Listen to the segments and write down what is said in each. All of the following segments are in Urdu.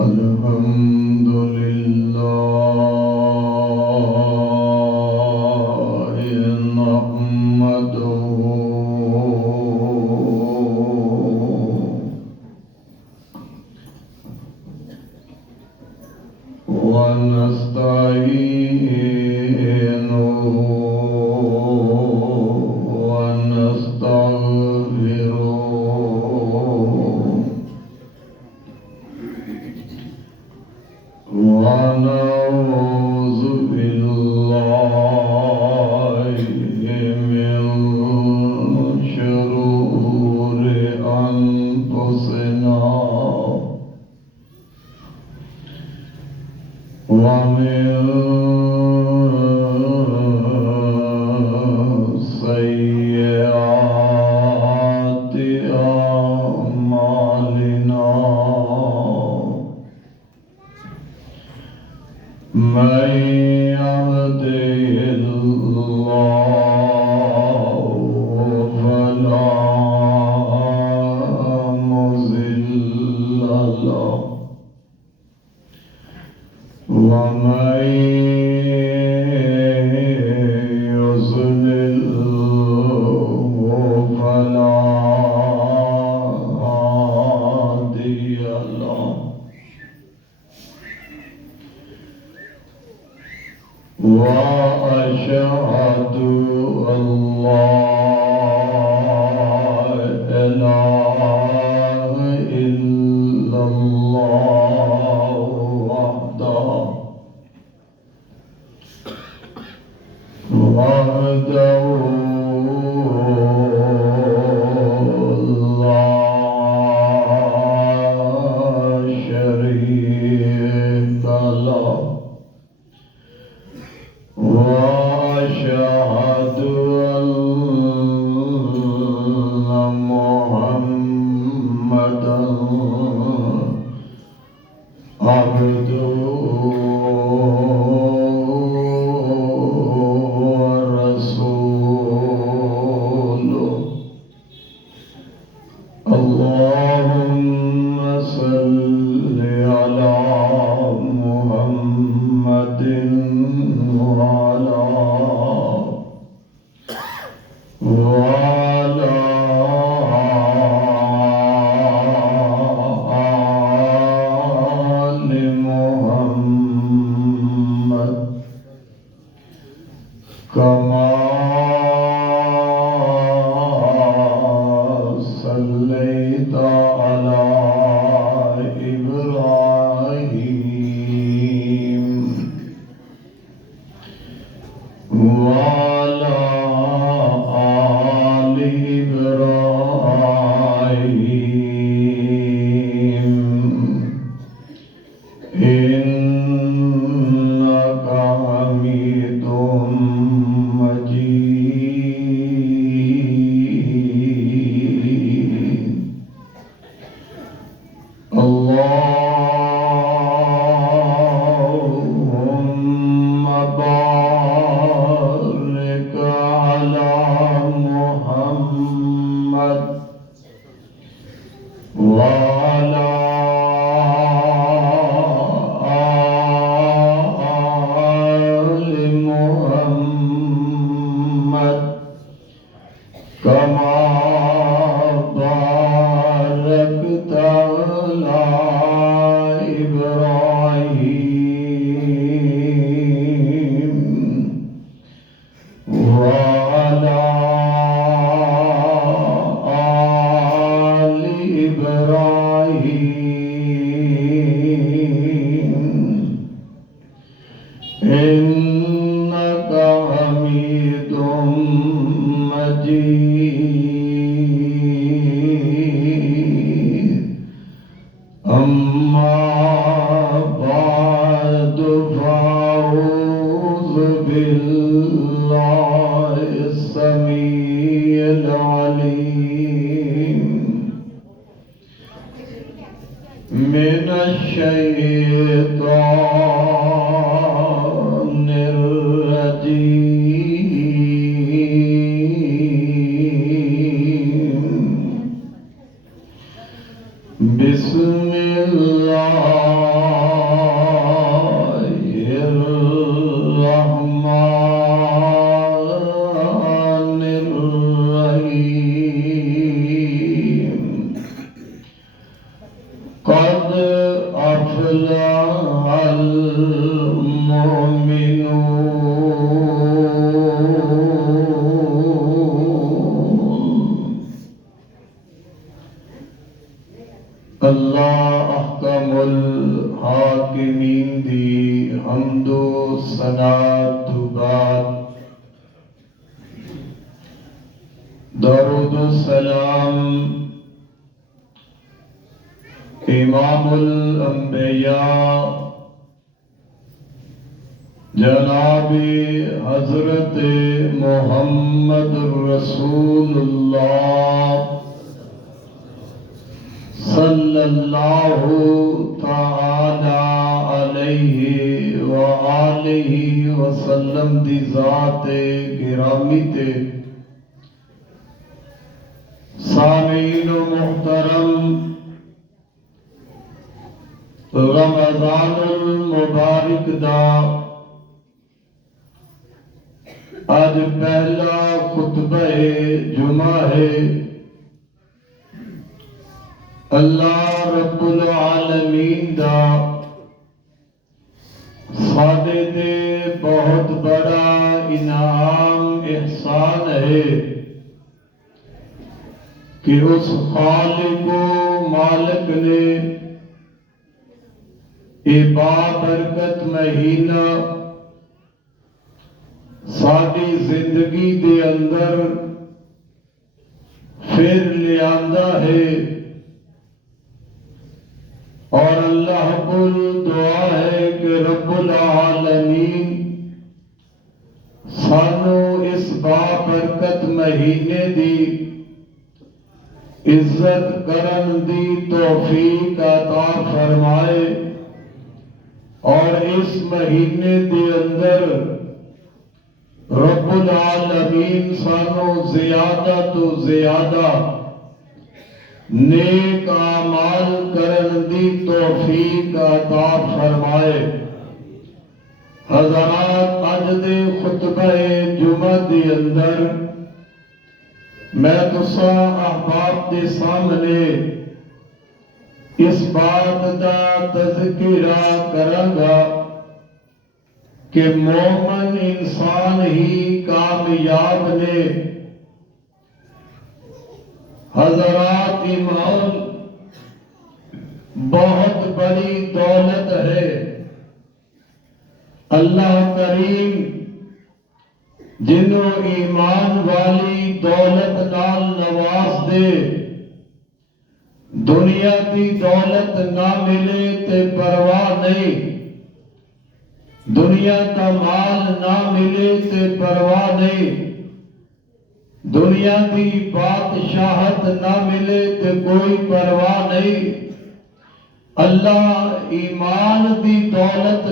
الحمد لله نحمده ونستعينه ونستغفره ونعوذ بالله من شرور أنفسنا ومن سيئات أعمالنا من يهده الله فلا مضل له ومن يضلل فلا هادي له وأشهد أن لا إله إلا الله وحده لا شريك له وأشهد أن محمدًا عبده ورسوله اللهم صل على محمد وعلى آل محمد كما صليت على إبراهيم وعلى آل إبراهيم إنك حميد مجيد اللهم بارك على محمد وعلى آل محمد كما باركت على إبراهيم وعلى آل إبراهيم من الشيطان الرجيم بسم الله الرحمن الرحيم قد أفلح المؤمنون اللہ احکم الحاکمین دی حمد و ثنا تو بعد درود و سلام امام الانبیاء جناب حضرت محمد رسول اللہ صلی اللہ تعالی علیہ وآلہ وسلم دی ذات گرامی تے سامعین و محترم رمضان المبارک دا آج پہلا خطبہ جمعہ ہے اللہ رب العالمین دا سادے دے بہت بڑا انعام احسان ہے کہ اس خالق و مالک نے بابرکت مہینہ ساری زندگی دے اندر پھر لے آندا ہے اور اللہ کو دعا ہے کہ رب العالمین سانو اس بابرکت مہینے دی عزت کرن دی توفیق عطا فرمائے اور اس مہینے دے اندر رب العالمین سانو زیادہ تو زیادہ نیک اعمال کرن دی توفیق عطا فرمائے۔ حضرات اج دے خطبہ جمعہ دے اندر میں تساں احباب دے سامنے اس بات دا تذکرہ کرانگا کہ مومن انسان ہی کامیاب نے۔ حضرات ایمان بہت بڑی دولت ہے، اللہ کریم جنہوں ایمان والی دولت نال نواز دے، دنیا کی دولت نہ ملے تے پرواہ نہیں، دنیا کا مال نہ ملے تے پرواہ نہیں، دنیا کی بادشاہت نہ ملے تے کوئی پرواہ نہیں، اللہ ایمان دی دولت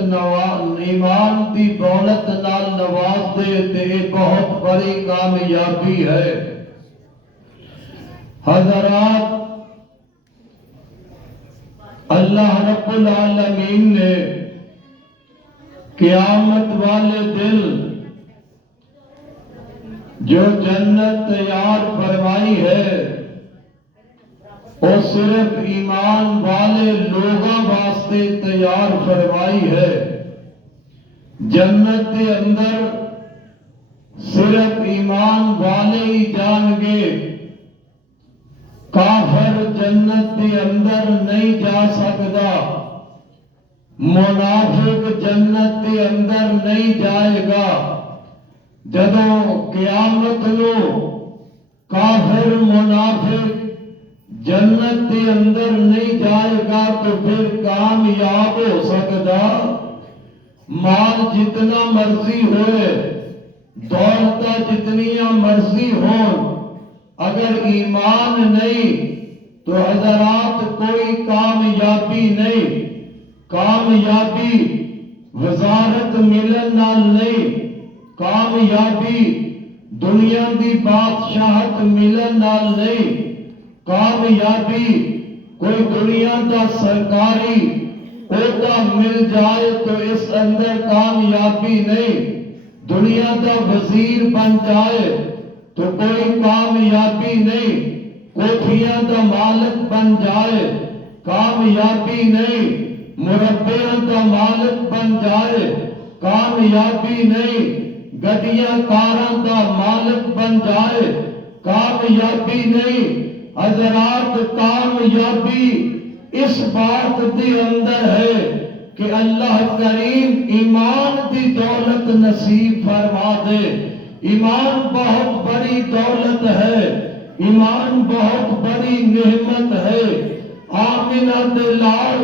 نال نواز دے تے بہت بڑی کامیابی ہے۔ حضرات اللہ رب العالمین نے قیامت والے دن جو جنت تیار فرمائی ہے وہ صرف ایمان والے لوگوں واسطے تیار فرمائی ہے۔ جنت کے اندر صرف ایمان والے ہی جان گے، کافر جنت کے اندر نہیں جا سکتا، منافق جنت کے اندر نہیں جائے گا۔ جدوں قیامت نو کافر منافق جنت کے اندر نہیں جائے گا تو پھر کامیاب ہو سکتا؟ مال جتنا مرضی ہوئے، دولت جتنی مرضی ہو، اگر ایمان نہیں تو حضرات کوئی کامیاب کامیابی نہیں، کامیابی وزارت ملن نال نہیں، کامیابی دنیا دی بادشاہت ملن نال نہیں، کامیابی کوئی دنیا دا سرکاری عہدہ مل جائے تو اس اندر کامیابی نہیں، دنیا دا وزیر بن جائے تو کوئی کامیابی نہیں، کوٹھیاں دا مالک بن جائے کامیابی نہیں، مربیاں دا مالک بن جائے کامیابی نہیں، گڈیاں کاراں دا مالک بن جائے کامیابی نہیں۔ حضرات کامیابی اس بات دی اندر ہے کہ اللہ کریم ایمان دی دولت نصیب فرما دے۔ ایمان بہت بڑی دولت ہے، ایمان بہت بڑی نعمت ہے۔ آمنہ دلال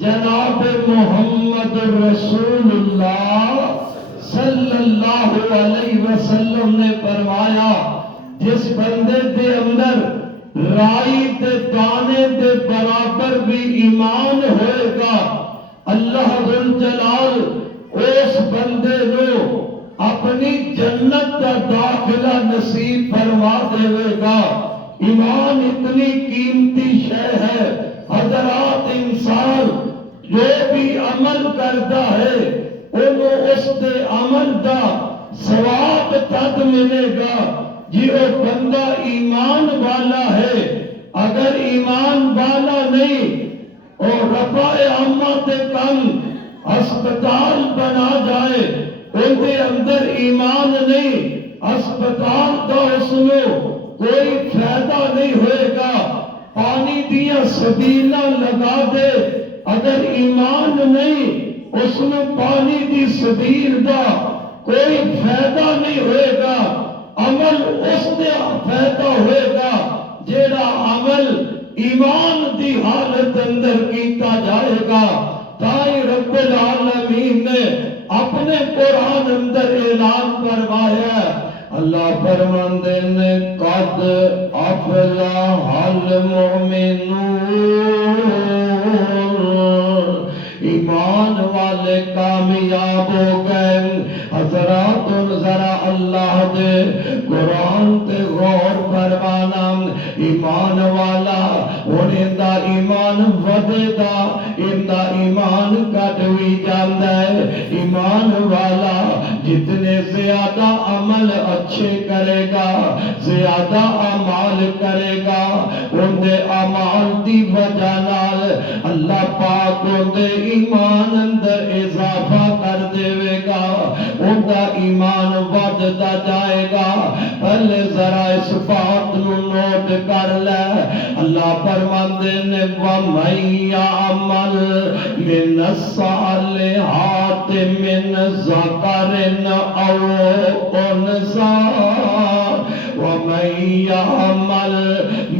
جناب محمد رسول اللہ صلی اللہ علیہ وسلم نے فرمایا، جس بندے دے اندر رائی دے دانے دے برابر بھی ایمان ہوئے گا، اللہ ذوالجلال اس بندے نو اپنی جنت کا داخلہ نصیب فرما دے گا۔ ایمان اتنی قیمتی شے ہے حضرات، انسان جو بھی عمل کرتا ہے انہوں اس دے عمل دا ثواب تد ملے گا جی وہ بندہ ایمان والا ہے۔ اگر ایمان والا نہیں اور رفع عامہ تے کم ہسپتال بنا جائے، ان کے اندر ایمان نہیں، ہسپتال تو اس میں کوئی فائدہ نہیں ہوئے گا۔ پانی دیا سبیلہ لگا دے، اگر ایمان نہیں اس میں پانی دی سبیل دا کوئی فائدہ نہیں ہوئے گا۔ عمل اس دے فائدہ ہوئے گا جیڑا عمل ایمان دی حالت اندر کیتا جائے گا۔ تائی رب العالمین نے اپنے قرآن اندر اعلان فرمایا، اللہ فرماندے نے قد افلح المؤمنون، ایمان والے کامیاب ہو گئے۔ حضرات ذرا اللہ دے قرآن تے غور فرمانا، ایمان والا انہیں دا ایمان ودے دا، ان دا ایمان کٹوی جاندہ ہے۔ ایمان والا جتنے زیادہ عمل اچھے کرے گا، زیادہ اعمال کرے گا، ان دے اعمال دی وجہ نال اللہ پاک ان دے ایمان اندر اضافہ کر دے گا، ان دا ایمان ودتا جائے گا۔ پہلے ذرا اس بات نو نوٹ کر لے، اللہ فرماندے نے وَمَن يَعْمَلْ مِنَ الصَّالِحَاتِ مِنْ ذَكَرٍ أَوْ أُنثَىٰ، وَمَن يَعْمَلْ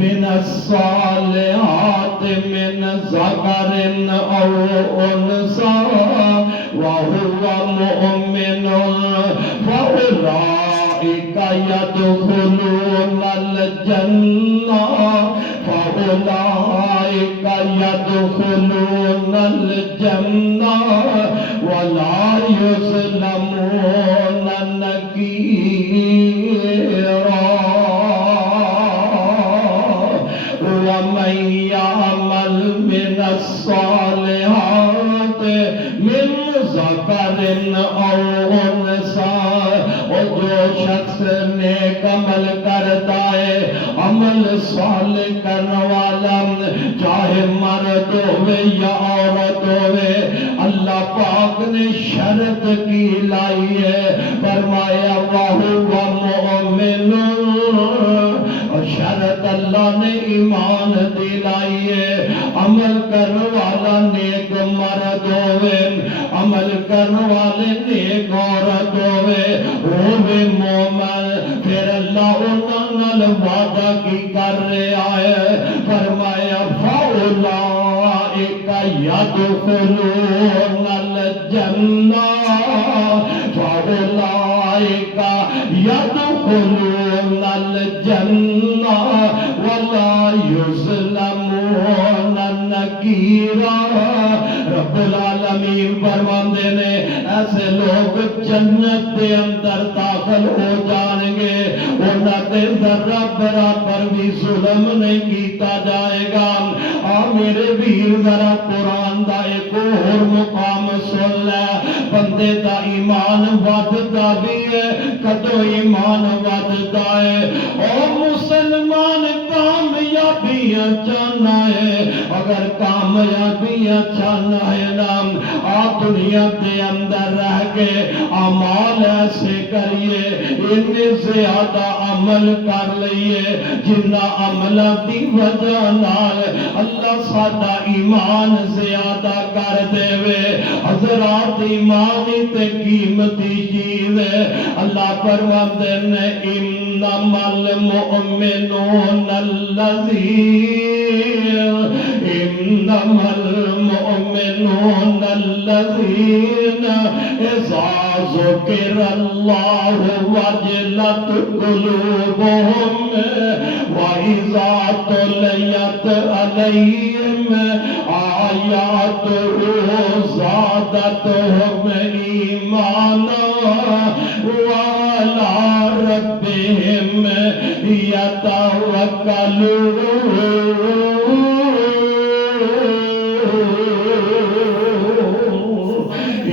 مِنَ الصَّالِحَاتِ مِنْ ذَكَرٍ أَوْ أُنثَىٰ وَهُوَ مُؤْمِنٌ فَأُولَٰئِكَ يَدْخُلُونَ الْجَنَّةَ فَأُولَٰئِكَ يَدْخُلُونَ الْجَنَّةَ وَلَا يُظْلَمُونَ نَقِيرًا۔ وَمَن يَعْمَلْ مِنَ الصَّالِحَاتِ مِنْ ذَكَرٍ أَوْ أُنثَىٰ، اور جو شخص نیک عمل کرتا ہے، عمل صالح کرنے والا، چاہے مرد ہوئے یا عورت ہوئے، اللہ پاک نے شرط کی لائی ہے، فرمایا وَهُوَ مُؤْمِنٌ، اور شرط اللہ نے ایمان دلائی ہے۔ عمل کرنے والا نیک مرد ہوئے، عمل کرنے والے نیک عورت ہوئے، وہ بھی مومن، پھر اللہ انہوں نے وعدہ کی کر رہا ہے، فرمایا فَأُولَٰئِكَ يَدْخُلُونَ الْجَنَّةَ فَأُولَٰئِكَ يَدْخُلُونَ الْجَنَّةَ وَلَا يُظْلَمُونَ نَقِيرًا۔ نکیرا۔ رب العالمین فرماندے نے ایسے لوگ جنت دے اندر داخل ہو جان گے، انہاں تے ذرہ برابر بھی ظلم نہیں کیتا جائے گا۔ میرے ویر ذرا قرآن دا ایک اور مقام سن لے، بندے دا ایمان وددا بھی ہے، کدو ایمان وددا ہے۔ او مسلمان کامیابیاں چاہنا ہے، اگر کامیابیاں چاہنا ہے نام آ دنیا دے اندر رہ کے اعمال ایسے کریے، ان زیادہ عمل کر لئیے جنہ عملہ دی وجہ نال اللہ ساڈا ایمان زیادہ کر دے وے۔ حضرات ایمان تے قیمتی چیز ہے۔ اللہ فرماتے ہیں انما المؤمنون الذین اذا ذکر اللہ وجلت قلوبہم وَإِذَا تُلِيَتْ عَلَيْهِمْ آيَاتُهُ زَادَتْهُمْ إِيمَانًا وَعَلَىٰ رَبِّهِمْ يَتَوَكَّلُونَ۔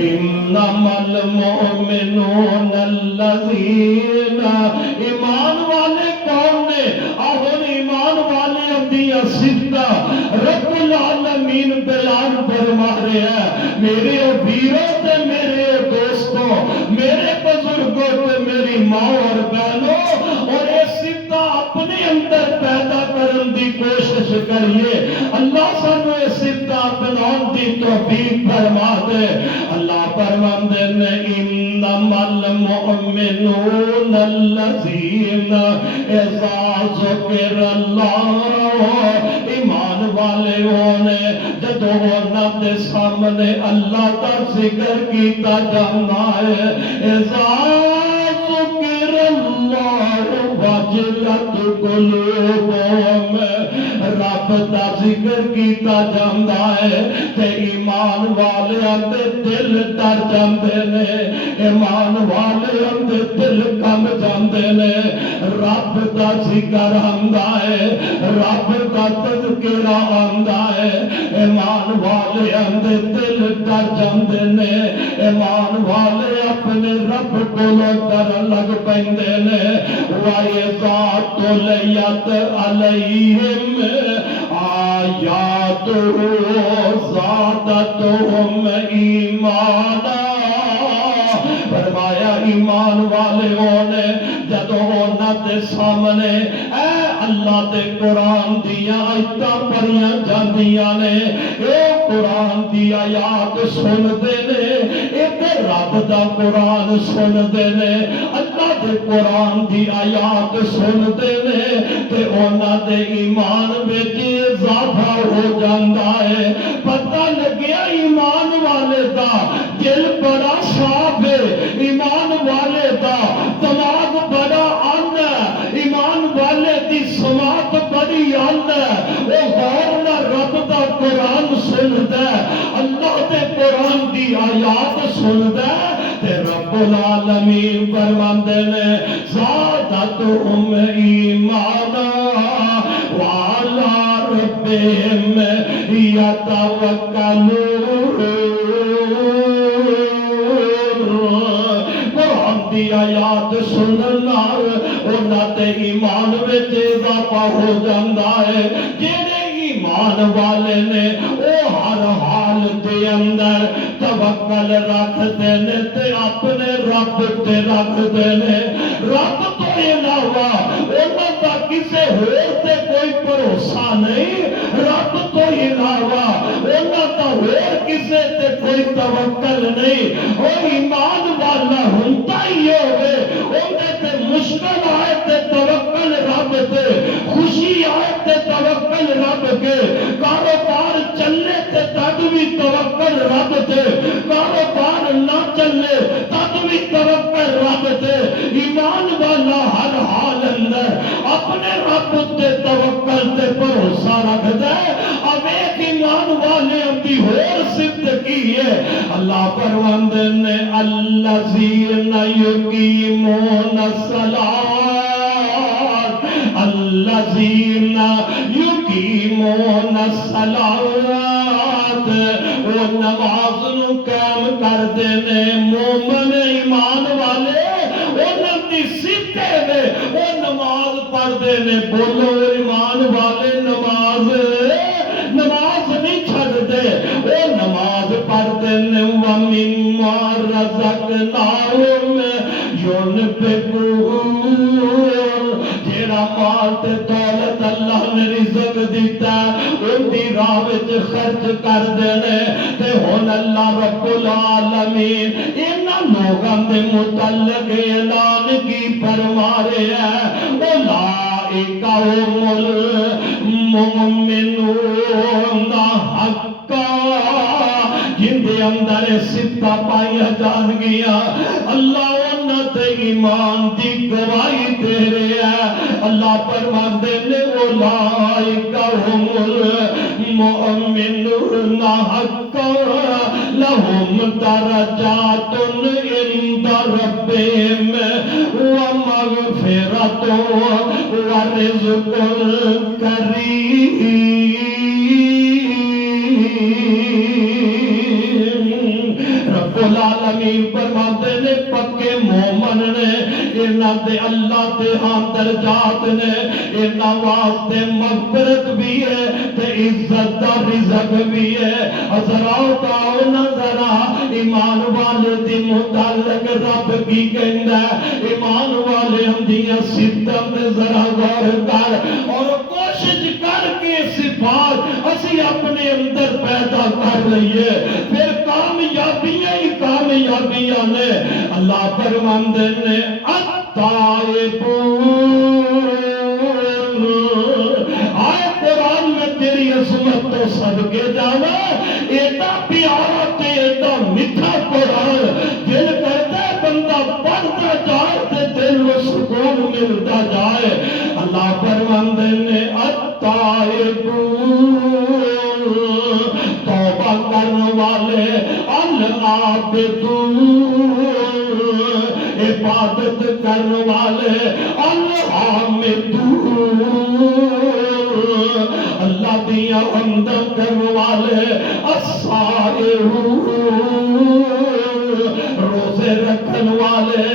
إِنَّمَا الْمُؤْمِنُونَ الَّذِينَ ایمان والے کون نے؟ آہن ایمان والے اندیا صفتہ رب العالمین بیان فرما رہے ہیں۔ میرے ویروں تے میرے دوستوں، میرے بزرگوں تے میری ماں اور بہنوں، اور یہ صفتہ اپنے اندر پیدا کرن دی کوشش کریے۔ اللہ سانو یہ صفتہ اپناؤں دی توفیق فرما دے۔ اللہ فرماندے نے انما المؤمنون الذین اذا ذکر اللہ، ایمان والے ہونے جدو انہاں دے سامنے اللہ کا ذکر کیتا جانا ہے، اذا ذکر اللہ وجلت قلوبہم، رب دا ذکر کیتا جانا ہے تے ایمان والے اندے دل ڈر جاندے نے، ایمان والے اندے دل کم جاندے نے۔ رب دا ذکر آندا ہے، رب دا تذکرہ آندا ہے، ایمان والے اندے دل ڈر جاندے نے، ایمان والے اپنے رب کو ڈرن لگ پیندے نے۔ وَإِذَا تُلِيَتْ عَلَيْهِمْ آيَاتُهُ زَادَتْهُمْ إِيمَانًا۔ فرمایا ایمان والے ہونے جدو انہاں دے سامنے اے اللہ دے قرآن دیا آیتاں پڑھیاں جاندیاں نے، اے قرآن دی آیات سن دے نے، اے تے رب دا قرآن سن دے نے، اللہ دے قرآن دی آیات سن دے نے، تے انہاں دے ایمان وچ اضافہ ہو جاندا ہے۔ پتہ لگیا ایمان والے دا دل بڑا صاف ہے، ایمان والے دا دماغ بڑا آن ہے، ایمان والے دی سماعت بڑی آن ہے، وہ غور نہ رب دا قرآن سن دے، اللہ دے قرآن دی آیات سن دے، تے رب العالمین فرماندے نے زادتہم ایمانا وعلی ربہم یتوکلون۔ قرآن دی آیات سننا انہاں دے ایمان وچ اضافہ ہو جاندا ہے۔ جڑے ایمان والے نے او ہر حال دے اندر توکل رکھ دے نے تے اپنے رب تے رکھ دے نے۔ رب تو علاوہ انہاں دا کسے ہور تے کوئی بھروسہ نہیں، رب تو علاوہ انہاں دا ہور کسے تے کوئی توکل نہیں۔ او ایمان والا ہوندا ہی ہوے اوندا تے مشکل آئے تے توکل رب تے، خوشی آئے تے توکل رب کے، کاروبار چلے تے تد بھی توکل رب تے، کاروبار نہ چلے تد بھی توکل رب تے۔ ایمان والا ہر حال اندر اپنے رب تے توکل تے بھروسہ رکھدا ہے۔ اب ایک ایمان والا اللہ فرماندے نے الذین یقیمون الصلاۃ، الذین یقیمون الصلاۃ، وہ نماز نو قائم کردے نے، مومن ایمان والے انہاں دی صفت ہے وہ نماز پڑھدے نے۔ بولو ایمان والے نماز نہیں چھڑ دے، وہ نماز پڑھتے نے۔ وَمِمَّا رَزَقْنَاهُمْ يُنْفِقُونَ، جیڑا مال تے دولت اللہ نے رزق دیتا ان دی راہ وچ خرچ کر دینے تے ہن اللہ رب العالمین انہاں لوگاں دے متعلق اعلان کی فرما رہا ہے، اولئک هم المؤمنون حقا، جن دے اندر صفتاں پائیاں جان گیا اللہ انہاں تے ایمان دی گواہی دے رہا ہے۔ اللہ فرماندے نے اولئک هم المؤمنون حقا لهم درجات عند ربهم ومغفرۃ ورزق کریم۔ رب العالمین فرماتے نے پکے مومن نے انہاں دے اللہ دے ہاں درجات نے، انہاں واسطے مغفرت بھی ہے تے عزت دا رزق بھی ہے۔ حضرات آؤ ذرا ایمان والے دی متعلق رب کی کہندا ہے، ایمان والے ہم دیاں صفتاں تے ذرا غور کر اور کوشش کر کے صفات اسی اپنے اندر پیدا کر لئیے، پھر کامیابیاں ہی کامیابیاں نے۔ اللہ فرماندے نے التائبون، آئے قرآن میں تیری عظمت تو صدقے جانا، ایڈا پیارا تے ایڈا میٹھا قرآن، دل کرتا ہے بندہ پڑھتا جائے تے دل میں سکون ملتا جائے۔ اللہ فرماندے نے التائبون، توبہ کرنے والے، العابدون، عبادت کرنے والے، الحامدون، اللہ دیا حمدہ کرنے والے، الصائحون، روزے رکھن والے،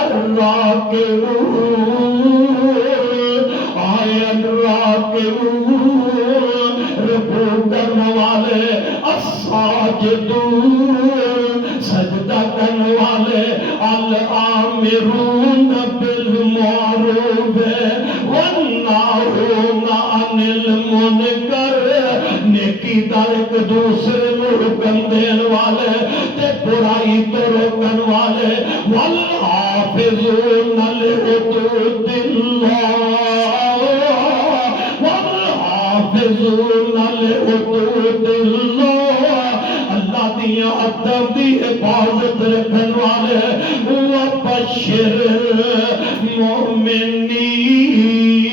الراکعون، آئے الراکعون، رکوع کرنے والے، الساجدون، سجدہ کرنے والے، الآمرون بالمعروف والناہون عن المنکر، نیکی دا ایک دوسرے کو حکم دین والے تے برائی تو روکن والے، والحافظون لحدود اللہ، والحافظون لحدود اللہ، اللہ دیا ادب دی حفاظت رکھن والے، وبشر المؤمنین،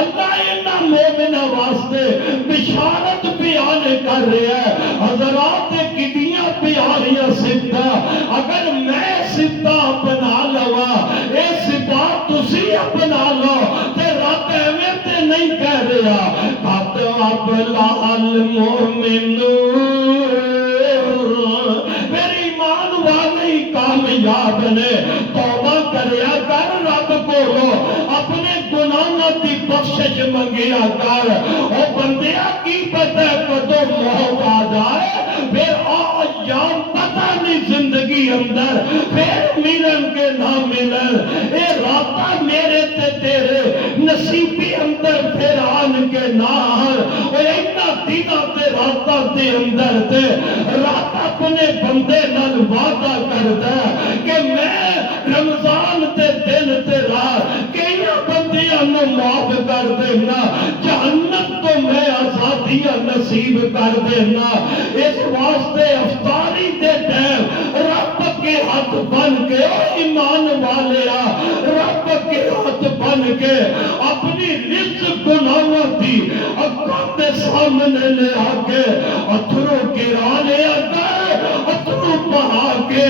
اللہ انہاں مومنہ واسطے بشارت بیان کر رہا ہے۔ حضرات کتنیاں پیاریاں صفتاں، اگر میں صفتاں اپنا لوا، اے صفات تسی اپنا لو تے رب ایویں تے نہیں کہہ رہا قد افلح المؤمنون، میری ایمان والے کامیاب نے۔ توبہ کریا کر رب کولو، اپنے گناہاں دی بخشش منگیا کر۔ او بندیا کی پتہ کدو موت آ جائے، پھر ایام پتہ نہیں زندگی اندر پھر ملن کے نہ ملن، اے راتہ میرے تے تیرے نصیبی اندر پھر آن کے نہ آن۔ او اینا دینہ تے راتہ تے اندر تے رات اپنے بندے نال وعدہ کرتا ہے کہ میں رمضان تے دن تے رات کئیاں بندیاں نو معاف کر دینا، جہنم تو میں آزادیاں نصیب کر دینا۔ اس واسطے افطاری دے ٹائم رب کے ہاتھ بن کے، او ایمان والیا رب کے ہاتھ بن کے اپنی رزق گناہوں دی اکھاں دے سامنے لے آ کے اتھرو گرانے اگر اتھرو بہا کے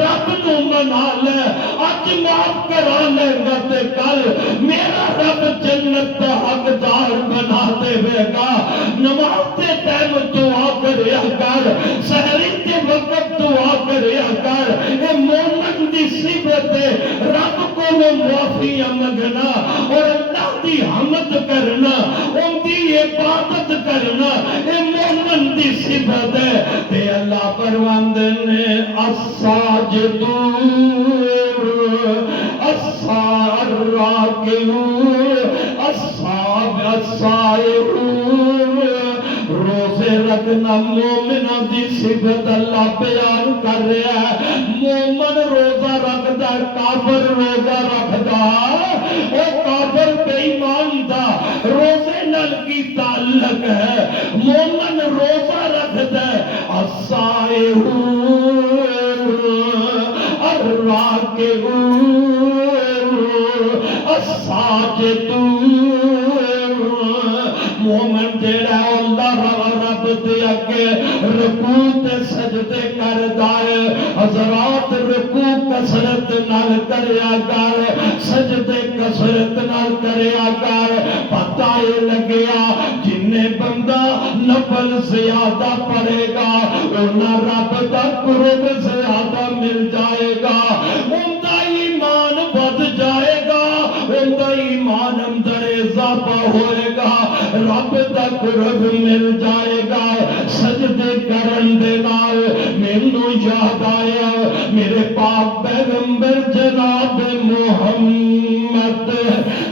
رب نو منا لے اج معاف کرا لے گا تے کل میرا رب جنت دا حقدار بنا دے گا. نماز دے ٹائم دعا کریا کر, سحری کے وقت دعا کریا کر. اے مومن دی صفت ہے رب کو معافیاں منگنا اور اللہ دی حمد کرنا, ان دی عبادت کرنا, اے مومن دی صفت ہے. تے اللہ فرماندے نے الساجدون الراکعون السائحون. روزے رکھنا مومنہ دی صفت اللہ بیان کر رہا ہے. مومن روزہ رکھدا, کافر روزہ رکھدا, او کافر بے ایمان دا روزے نال کی تعلق ہے. مومن روزہ رکھدا ہے. السائحون الراکعون الساجدون. مومن جیڑا اللہ رب دے اگے رکوع تے سجدے کردا ہے. حضرات رکوع کثرت نال کریا کر, سجدے کثرت نال کریا کر. پتہ اے لگیا جنے بندہ نفل زیادہ پڑھے گا انہاں رب دا قرب زیادہ مل جائے گا. ان دا ایمان بڑھ جائے گا, ان دا ایمان اندر اضافہ ہوئے گا, رب دا قرب مل جائے گا. سجدے کرن دے نال مینوں یاد آیا میرے پاک پیغمبر جناب محمد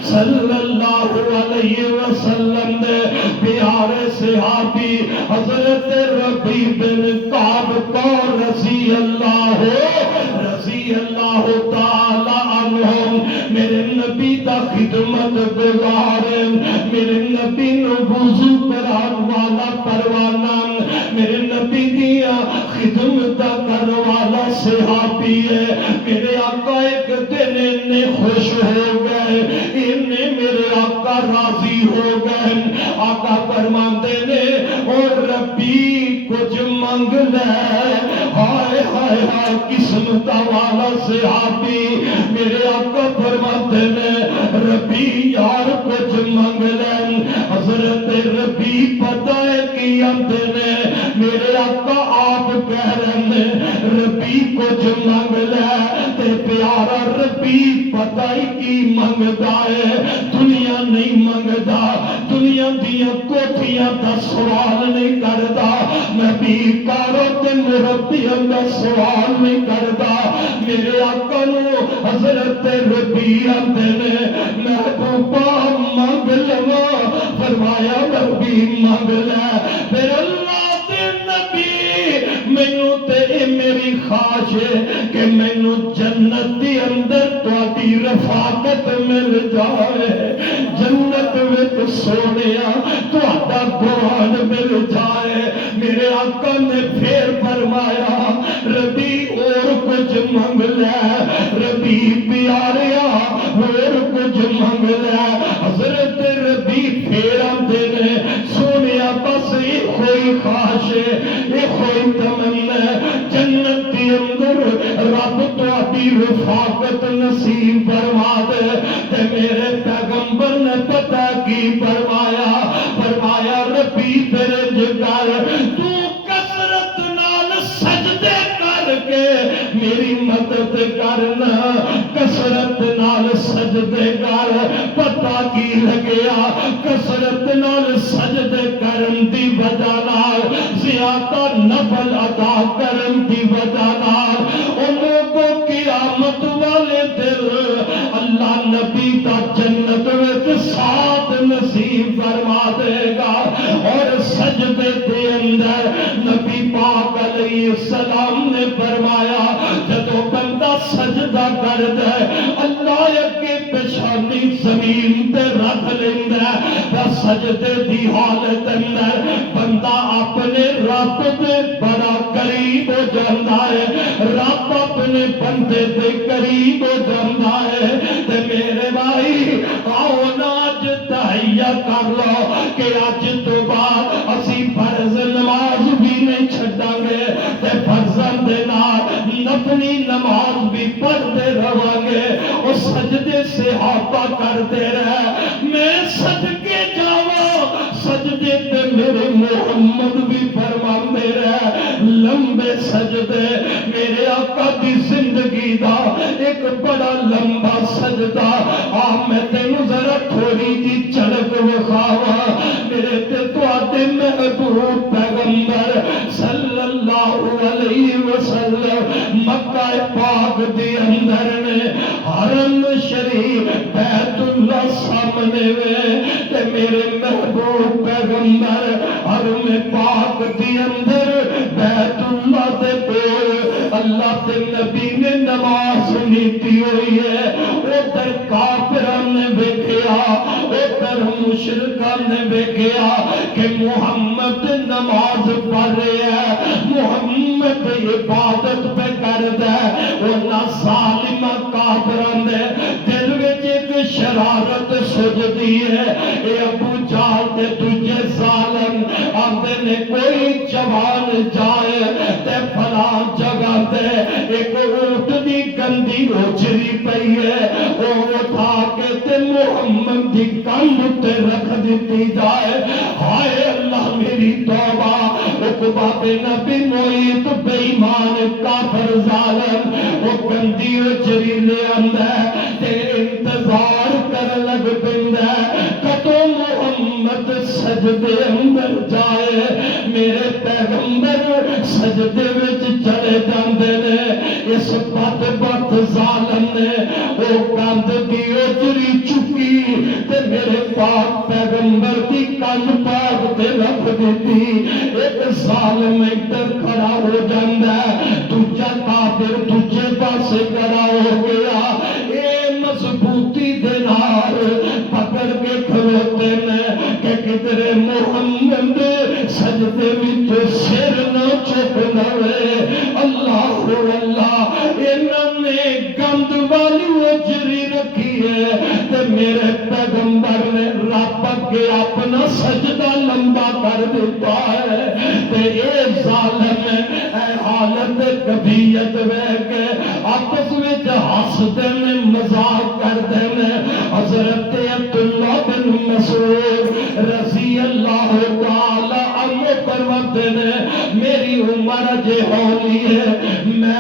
صلی اللہ علیہ وسلم دے پیارے صحابی حضرت ربیع بن کعب کو رضی اللہ تعالی عنہم میرے نبی دا خدمت گزار, میرے نبی نو وضو کران والا پروانہ, میرے نبی دیا خدمت کرن والا صحابی ہے. میرے آقا ایک دن انہیں خوش ہو گئے, انہیں میرے آقا راضی ہو گئے. آقا فرماندے نے اور ربی کچھ منگ لے. ہائے ہائے ہائے قسمت والا صحابی. میرے آقا فرماتے نے ربی یار کچھ منگ لے. حضرت ربی پتہ ہے کی آتے نے میرے آقا آپ کہہ رہے ہیں ربی کچھ منگ لے. تے پیارا ربی پتہ ہی کی منگدا ہے, دنیا نہیں منگدا, دنیا دیا کوٹھیاں دا سوال نہیں کردا, نبی کاروں تے مربیاں دا سوال نہیں کردا. میرے آقا نو حضرت ربی آتے نے محبوبہ منگ لوا. فرمایا ربی منگ لے. پھر اللہ دے نبی مینوں تے میری خواہش ہے کہ مینوں جنت دی اندر تہاڈی رفاقت مل جائے, جنت وچ سونیا تہاڈا قرآن مل جائے. میرے آقا نے پھر فرمایا ربی اور کچھ منگ لے. ربی پیاریا اور کچھ منگ لے. حضرت ربی پھر آندے نے سونیا بس یہ کوئی خواہش ہے, یہ کوئی تمنا ہے, جنت کے اندر رب تہاڈی رفاقت نصیب فرما دے. تے میرے پیغمبر نے پتہ کی فرمایا, فرمایا ربی تیرے جگر تو کثرت نال سجدے کر کے میری مدد کرنا, کثرت نال سجدے کر. پتہ کی لگیا کثرت نال سجدے کرن دی وجہ نال, زیادہ نفل ادا کرن دی وجہ نال انہوں کو قیامت والے دل اللہ نبی دا جنت وچ ساتھ نصیب فرما دے گا. اور سجدے دے اندر نبی پاک علیہ السلام نے فرمایا جدو بندہ سجدہ کردا ہے اللہ کے پیشانی زمین تے رکھ لیندا ہے. بس سجدے دی حالت اندر بندہ اپنے رب دے بڑا قریب ہو جاندا ہے, رب اپنے بندے دے قریب ہو جاندا ہے. تے میرے بھائی آؤ نا اج تحیہ کر لو کہ اج تو بعد سجدے سے ہاتھا کرتے رہے، میں صدقے جاواں سجدے تے میرے محمد بھی فرماندے رہے، لمبے سجدے میرے آقا دی زندگی دا ایک بڑا لمبا سجدہ میں تینوں ذرا تھوڑی جی جھلک وکھاواں میرے تے تواڈے محبوب پیغمبر صلی اللہ علیہ وسلم مکہ پاک دے اندر نے حرم شریف بیت اللہ سامنے وے تے میرے محبوب پیغمبر حرم پاک دے اندر بیت اللہ دے کول اللہ تے نبی نے نماز نیتی ہوئی ہے، ادھر کافران نے ویکھیا ادھر مشرکان نے ویکھیا کہ محمد نماز پڑھ رہے ہیں، محمد عبادت پہ کردا ہے، وہ ظالم کافران نے دل وچ ایک شرارت سجدی ہے، اے ابو جہل تے تجھے ظالم آندے نے کوئی جوان جائے تے فلاں جگہ تے ایک اونٹ دی گندی اوجری پئی ہے، وہ اٹھا کے تے محمد دی کان تے رکھ دیتی جائے، ہائے اللہ میری توبہ، عقبہ بن ابی معیط بے ایمان کافر ظالم وہ گندی اوجری لے آندا ہے تے انتظار کر لگ پیندا ہے کدوں محمد سجدے اندر جائے، میرے پیغمبر سجدے وچ چلے جاندے نے، اس بدبخت ظالم نے وہ کند دی اوجری چکی تے میرے پاک پیغمبر دی کن پاک تے رکھ دیتی، ایک ظالم ادھر کھڑا ہو جاندا ہے، دوجا کافر دوجے پاسے کھڑا ہو گیا، اے مضبوطی دے نال پکڑ کے کھلوتے نے کہ کدھر محمد سجدے وچ سر نہ چک لوے، اللہ اللہ انہوں نے گند والی اوجری رکھی ہے تے میرے پیغمبر نے رب اگے اپنا سجدہ لمبا کر دیتا ہے تے اے ظالم اے حالت کبیت وے کے آپس وچ ہسدے نے مذاق کردے نے، حضرت عبداللہ بن مسعود رضی اللہ تعالی عنہ فرماتے نے میری عمر جے ہولی ہے میں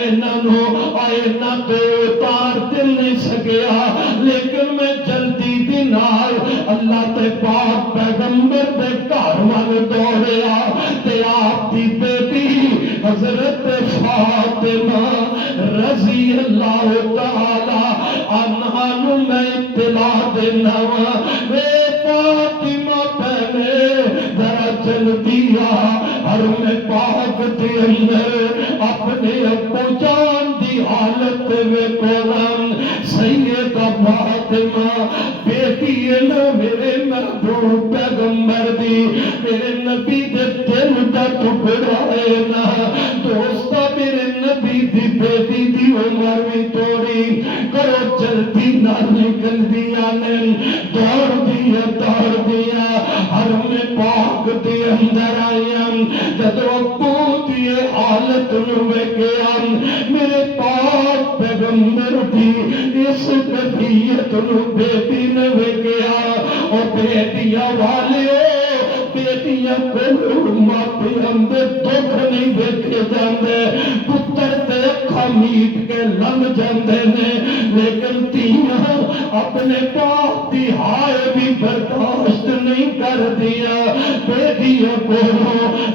اینا تو اتار دل نہیں سکیا، لیکن میں جلدی دی نال اللہ تے پاک پیغمبر دے گھر وال دوڑیا تے آپ دی بیٹی حضرت فاطمہ رضی اللہ تعالی عنہا نو میں اطلاع دینا اے فاطمہ پہلے ذرا جلدی حرم پاک دے اندر اپنے ابو جان دی حالت میں قرآن سیدہ فاطمہ بیٹی ہے نا میرے محبوب پیغمبر دی، میرے نبی دے دل دا ٹکڑا ہے نا دوستا، میرے نبی دی بیٹی دی عمر بھی توڑی کرو جلدی نہ نکل دیا نے دوڑ دیا حرم پاک دے اندر آیا، جدو ابو دی حالت نو ویکھیا میرے پاک پیغمبر دی اس کبیت نو بیٹی نے ویکھیا، او بیٹیاں والے بیٹیاں کو ماپیاں دے دکھ نہیں ویکھے جاندے، پتر تے اکھاں میٹ کے لنگ جاندے نے، لیکن تیاں اپنے باپ دی ہائے بھی برداشت نہیں کر دیا، بیٹیاں کو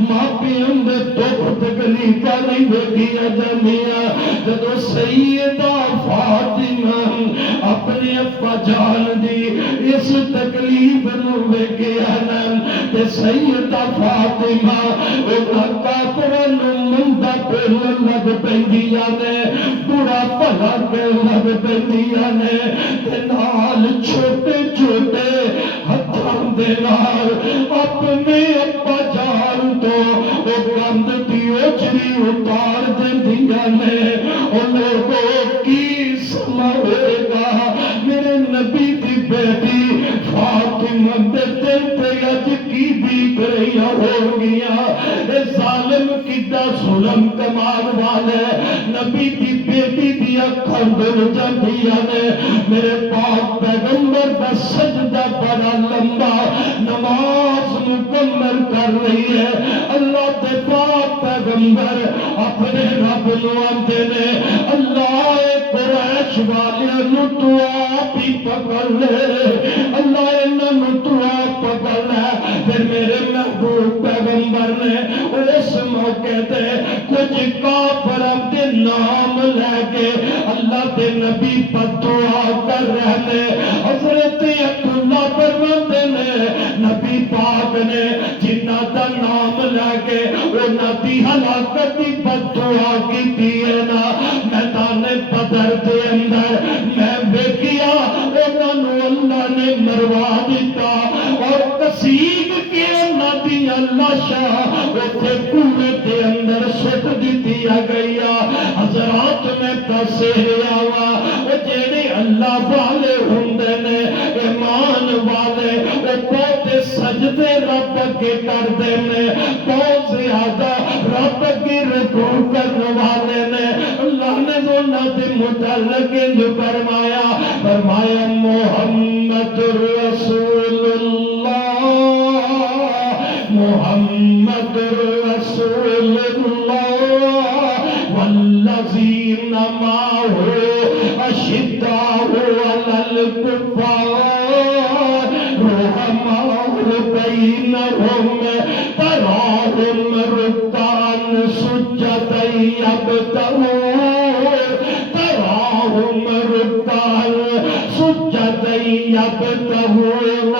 ماپیاں دے دکھ تکلیفاں نہیں ویکھیا جاندیاں، جدو سیدہ فاطمہ اپنے ابا جان دی اس تکلیف نو ویکھیا نا تے سیدہ فاطمہ اوہاں کافراں نو مندا پہنن لگ پیندیاں نے، برا بھلا کہن لگ پیندیاں نے تے نال چھوٹے چھوٹے ہتھاں دے نال اپنے ابا جان تو او گند دی اوجری اتار دیندیاں نے، او لوگوں کی سمجھے گا میرے نبی دی بیٹی فاطمہ دے دل تے اج کی بیت رہی ہو گیا، اے ظالم کیڈا ظلم کمال والے، نبی دی بیٹی دی دی اکھاں دل جاندیاں نے میرے پاک پیغمبر دا سجدہ بڑا لمبا نماز مکمل کر رہی ہے اللہ دے پاک پیغمبر اپنے رب نو آندے نے اللہ قریش والے نو تو آپ ہی پکڑ لے اللہ انہاں نو تو آپ پکڑ لے پھر میرے محبوب پیغمبر نے اس موقع تے کچھ کافراں دے نام لے کے اللہ دے نبی پر دعا کر رہے حضرت عبداللہ فرماتے نے نبی پاک نے جنہ دا نام لے کے انہاں دی ہلاکت دی بد دعا کی ہے نا میدان بدر دے اندر میں ویکھیا انہاں نو اللہ نے مروا دیتا اور کسیب کے انہاں دی لاشاں اوتھے کنویں دے اندر سٹ دتی گئی حضرات میں دس رہا وا او جڑے اللہ والے ہوندے نے ایمان والے او بہت سجدے رب کے کردے نے بہت زیادہ رب کی رکوع کرنے والے نے اللہ نے انہاں دے متعلق جو فرمایا محمد رسول اللہ محمد رسول اللہ والذین معه اشداء علی الکفار رحماء بینہم تراہم رکعا سجدا یبتغون تراہم رکعا سجدا یبتغون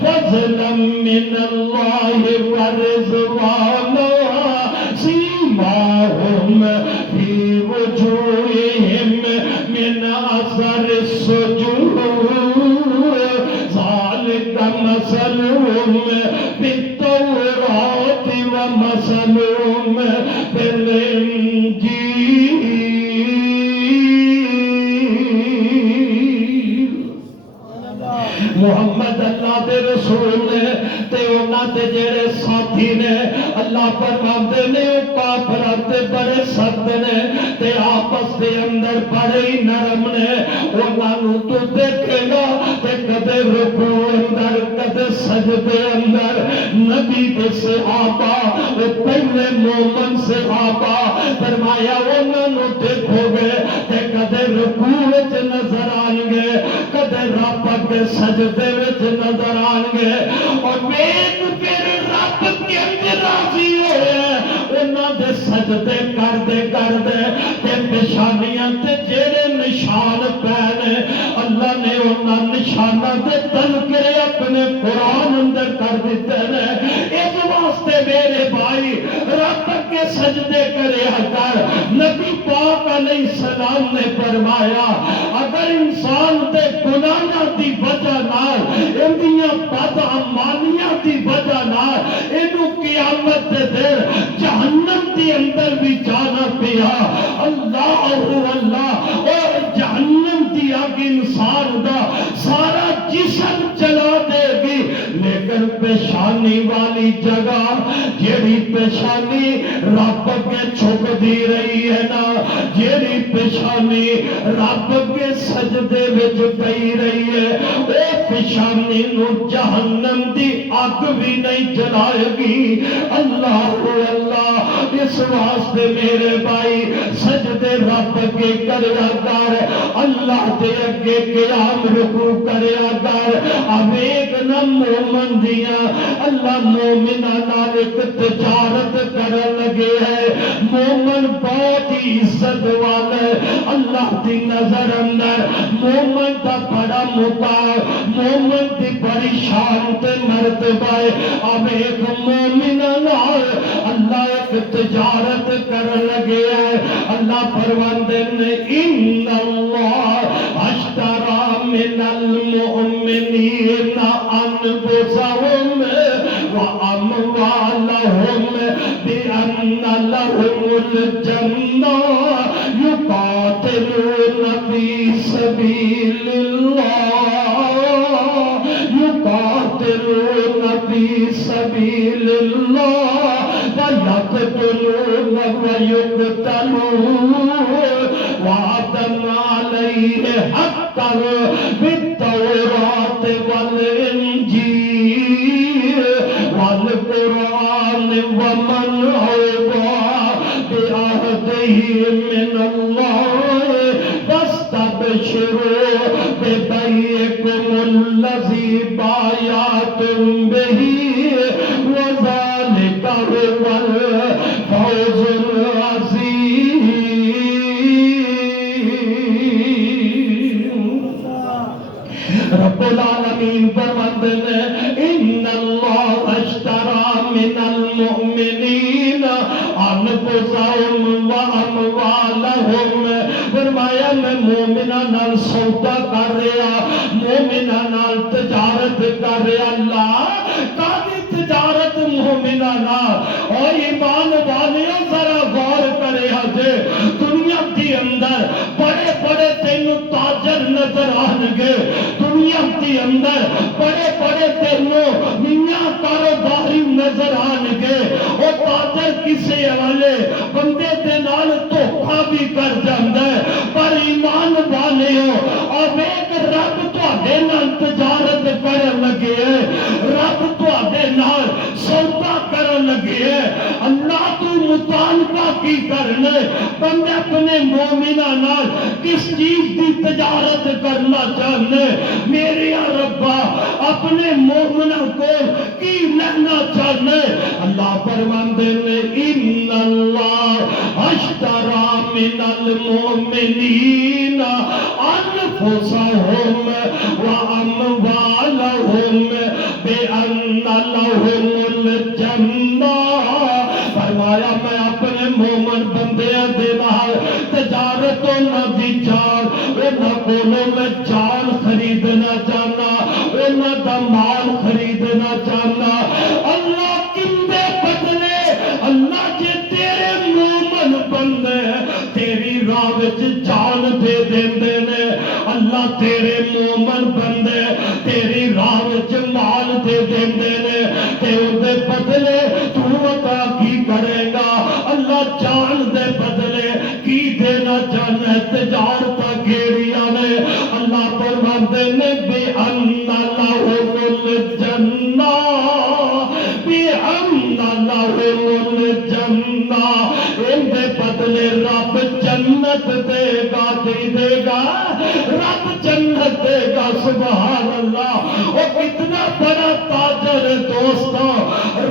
فضلا من اللہ ورضوانا سیماہم فی وجوہہم من اثر السجود ذالک مثلہم فی التوراۃ ومثلہم فی الانجیل محمد اللہ دے رسول نے تے انہاں دے جڑے ساتھی نے اللہ فرماندے نے او کافراں تے بڑے سخت نے تے آپس دے اندر بڑے ہی نرم نے انہاں نو تو دیکھے گا تے کدے رکوع اندر کدے سجدے اندر نبی دے صحابہ او پہلے مومن صحابہ فرمایا انہاں نو دیکھو گے تے کدے رکوع وچ نظر آن گے کدے رب کے سجدے وچ نظر آن گے اور ویکھ پھر رب کے اندر راضی ہوئے انہاں دے سجدے کردے کردے تے پیشانیاں تے جڑے نشان پے اللہ نے انہاں نشاناں دے تذکرے اپنے قرآن اندر کر دیتے ہیں اس واسطے میرے بھائی رب کے سجدے کریا کر نبی پاک علیہ السلام نے فرمایا اگر انسان دے گناہاں دی وجہ نال اندیاں بد اعمالیاں دی وجہ نال اینو قیامت دے دن جہنم دی اندر بھی جانا پیا اللہ اور جہنم دی آگ انسان دا سارا جسم جلا دے گی لیکن پیشانی والی جگہ جیڑی پیشانی رب کے چھک دی رہی ہے نا جیڑی پیشانی رب کے سجدے وچ پئی رہی ہے او پیشانی نو جہنم دی اگ بھی نہیں جلائے گی اللہ اس واسطے میرے بھائی سجدے رب کے کریا کر اللہ دے اگے قیام رکوع کریا کر اویک نہ مومن دیا اللہ مومنہ نال ایک تجارت کرن لگے ہے مومن بہت ہی عزت والے اللہ دی نظر اندر مومن دا بڑا مقام مومن دی بڑی شان تے مرتبہ اویک مومنہ نال اللہ ایک تجارت کرن لگے ہے اللہ فرماندے نے ان اللہ اشترى من المؤمنین انفسهم واموالهم بان لهم الجنہ يقاتلون في سبيل الله يقاتلون في في سبيل الله ويقتلون ويقتلون وعدا عليه حقا بالتوراة والإنجيل والقرآن ومن أوفى بعهده من الله فاستبشروا ببيعكم الذي بايعتم به وذلك هو الفوز العظيم. رب العالمین فرماتے ہیں ان اللہ اشترى من المؤمنین انفسهم واموالهم. فرمایا میں مومنہ نال سودا کر رہا، مومنہ نال تجارت کر رہا. اللہ کافی تجارت مومنہ نال. اور ایمان والیوں ذرا غور کرے جے دنیا کے اندر بڑے بڑے تینوں تاجر نظر آنگے، دنیا کے اندر بڑے بڑے تینوں میاں کاروباری نظر آنگے. اور تاجر کسے والے بندے دے نال دھوکا بھی کر جاندا ہے. پر ایمان والیوں اور ایک رب تواڈے نال تجارت کرن لگے ہے، رب تواڈے نال سودا کرن لگے ہے. اللہ تو مطالبہ کی کرنے بندے اپنے مومنہ نال کس چیز کی تجارت کرنا چاہنے؟ میرے ربا اپنے مومنہ کو کی لینا چاہنے؟ اللہ فرماندے نے ان اللہ اشترى من المؤمنین انفسهم واموالهم بان لهم الجنہ. فرمایا میں اپنے مومن بندے دے نال تجارت نہ دی جان، انہاں کولوں میں جان خریدنا چاہنا، انہاں دا مال خریدنا چاہنا. اللہ کندے بدلے؟ اللہ جے تیرے مومن بندے تیری راہ وچ جان دے دیندے نے، اللہ تیرے مومن بندے تیری راہ وچ مال دے دیندے نے، تے اون دے بدلے تو عطا کی کرے گا؟ اللہ جان دے بدلے کی دینا چاہنا ہے؟ تجارت کیڑیاں نے؟ اللہ فرماندے نے بِأَنَّ لَهُمُ الْجَنَّةَ بِأَنَّ لَهُمُ الْجَنَّةَ. ان دے بدلے رب جنت دے گا. کی دے گا؟ رب جنت دے گا. سبحان اللہ. وہ کتنا بڑا تاجر ہے دوستو.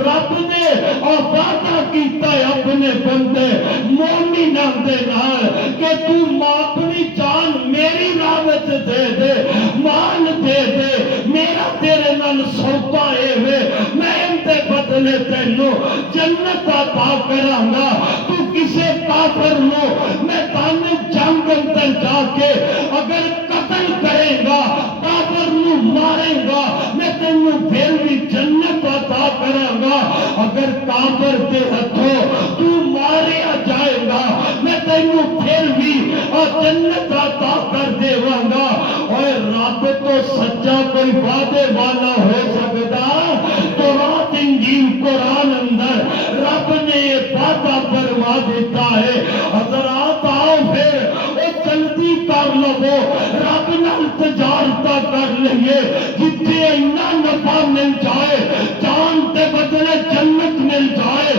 رب نے اور وعدہ کیتا ہے اپنے بندے مومناں دے نال کہ تو اپنی جان میری راہ وچ دے دے، مال دے دے، میرا تیرے نال سودا اے وے، میں ان دے بدلے تینوں جنت عطا کراں گا. تو کسے کافر نو میدان جنگ اندر جا کے اگر قتل کرے گا، کافر نو مارے گا، میں تینوں پھر بھی جنت عطا کراں گا. اگر کافر دے ہتھوں تو مارے جائے گا، میں تینوں پھر بھی جنت عطا کر دیواں گا. اور رب تو سچا کوئی وعدے والا ہو سکتا؟ تو رات انجیل قرآن اندر رب نے یہ وعدہ فرما دیتا ہے. حضرات آؤ پھر وہ جلدی کر لو، رب نال تجارت کر لئیے جتنے اتنا نفع مل جائے، جان کے بدلے جنت مل جائے،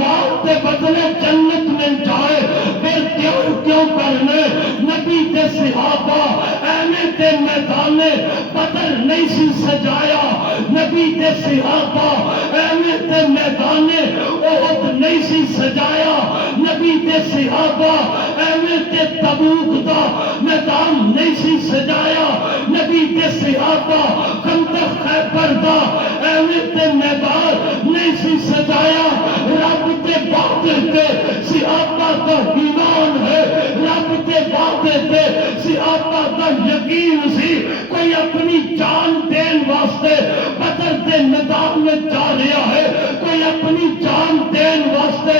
مال کے بدلے جنت مل جائے. پھر کیوں کرنے؟ نبی کے صحابہ اینے کے میدان بدر نہیں سی سجایا، نبی کے صحابہ اینے کے میدان احد نہیں سی سجایا، نبی کے صحابہ اینے کے تبوک دا میدان نہیں سی سجایا، نبی کے صحابہ خندق خیبر دا اینے کے میدان نہیں سی سجایا. رب کے وعدے تے صحابہ کا ایمان ہے، رب کے وعدے تے صحابہ کا یقین سی. کوئی اپنی جان دین واسطے بدر کے میدان میں جا رہا ہے، کوئی اپنی جان دین واسطے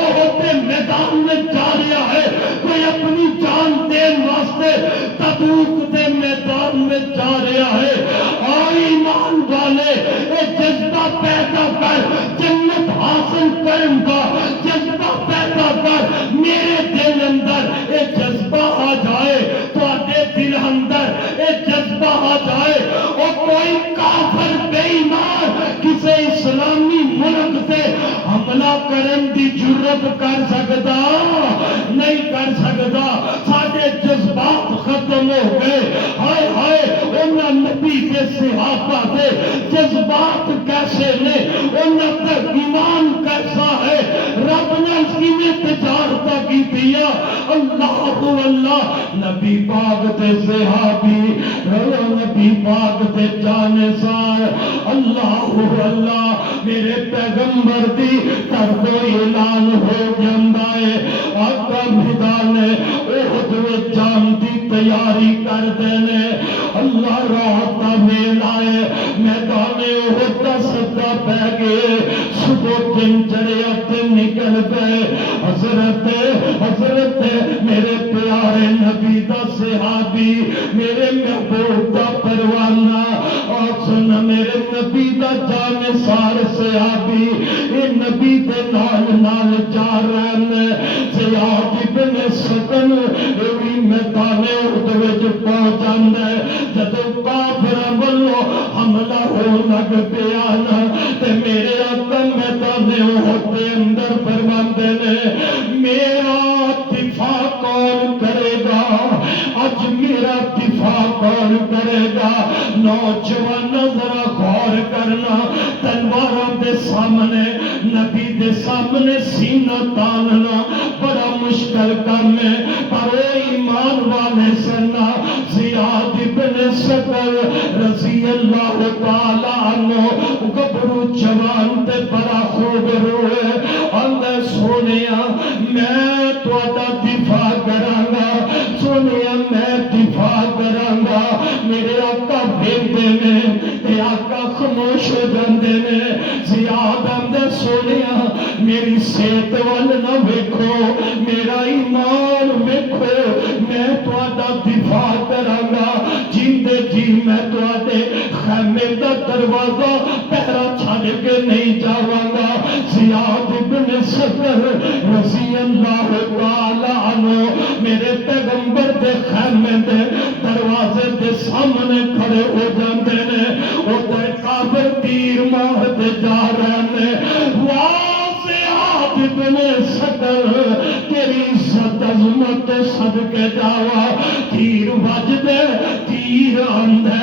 احد کے میدان میں جا رہا ہے، کوئی اپنی جان دین واسطے تبوک کے میدان میں جا رہا ہے. اور ایمان والے اے جذبہ پیدا کر، جنت حاصل کرن کا جذبہ پیدا کر۔ میرے دل اندر اے جذبہ آ جائے، تواڈے دل اندر اے جذبہ آ جائے، اور کوئی کافر بے ایمان کسے اسلامی ملک سے حملہ کرن دی جرت کر سکتا نہیں کر سکتا۔ ساڈے جذبات ختم ہو گئے۔ ہائے ہائے انہاں نبی کے صحابہ دے جذبات کیسے نے، انہاں تک ایمان کیسا ہے، رب نے کیویں تجارتاں کیتیاں۔ اللہ اللہ نبی پاک دے صحابی، نبی پاک دے جانسار، اللہ اللہ میرے پیغمبر دی طرف اعلان ہو جاندا ہے۔ آقا میدان احد وچ جان دی تیاری کردے نے۔ اللہ رات دا ویلا ہے، میدان احد دا صدا پہ گئے، صبح دن چڑھیا تے نکل گئے۔ حضرت میرے پیارے نبی دا صحابی، میرے محبوب دا پروانہ، اور سن میرے نبی دا جانسار صحابی، اے نبی دے نال جا رہے ہیں۔ زیاد ابن سکن وی میدان احد وچ پہنچ جاندا ہے۔ جدوں کافراں والوں حملہ ہون لگ پیا نا، تے میرے آقا میدان احد دے اندر فرماندے نے، میرا دفاع کون کرے گا؟ آج میرا دفاع کون کرے گا؟ نوجوان ذرا غور کرنا، تلواراں دے سامنے، نبی دے سامنے سینہ تاننا بڑا مشکل کام ہے، پر ایمان والے سننا۔ زیاد ابن سکر رضی اللہ تعالی عنہ گبرو جوان تے بڑا خوب روئے، اللہ سونیا میں تواڈا دفاع کراں گا، سونیا میں دفاع کراں گا۔ میرے آقا ویندے نے تے آقا خاموش ہو جاندے نے۔ زیاد آندے سونیا میری صحت وال نہ ویکھو، میرا ایمان ویکھو، میں تواڈا دفاع کراں گا، جیندے جی میں تواڈے خیمے دا دروازہ پہرا چھڈ کے نہیں جاواں گا۔ زیاد ابن سکر رضی اللہ تعالی عنہ میرے پیغمبر دے خیمے دے دروازے دے سامنے کھڑے ہو جاندے نے، ادھر کافر تیر مارتے جا رہے نے۔ واہ زیاد ابن سکر تیری عزت عظمت صدقے جاوا، تیر وج دے تیر آندے۔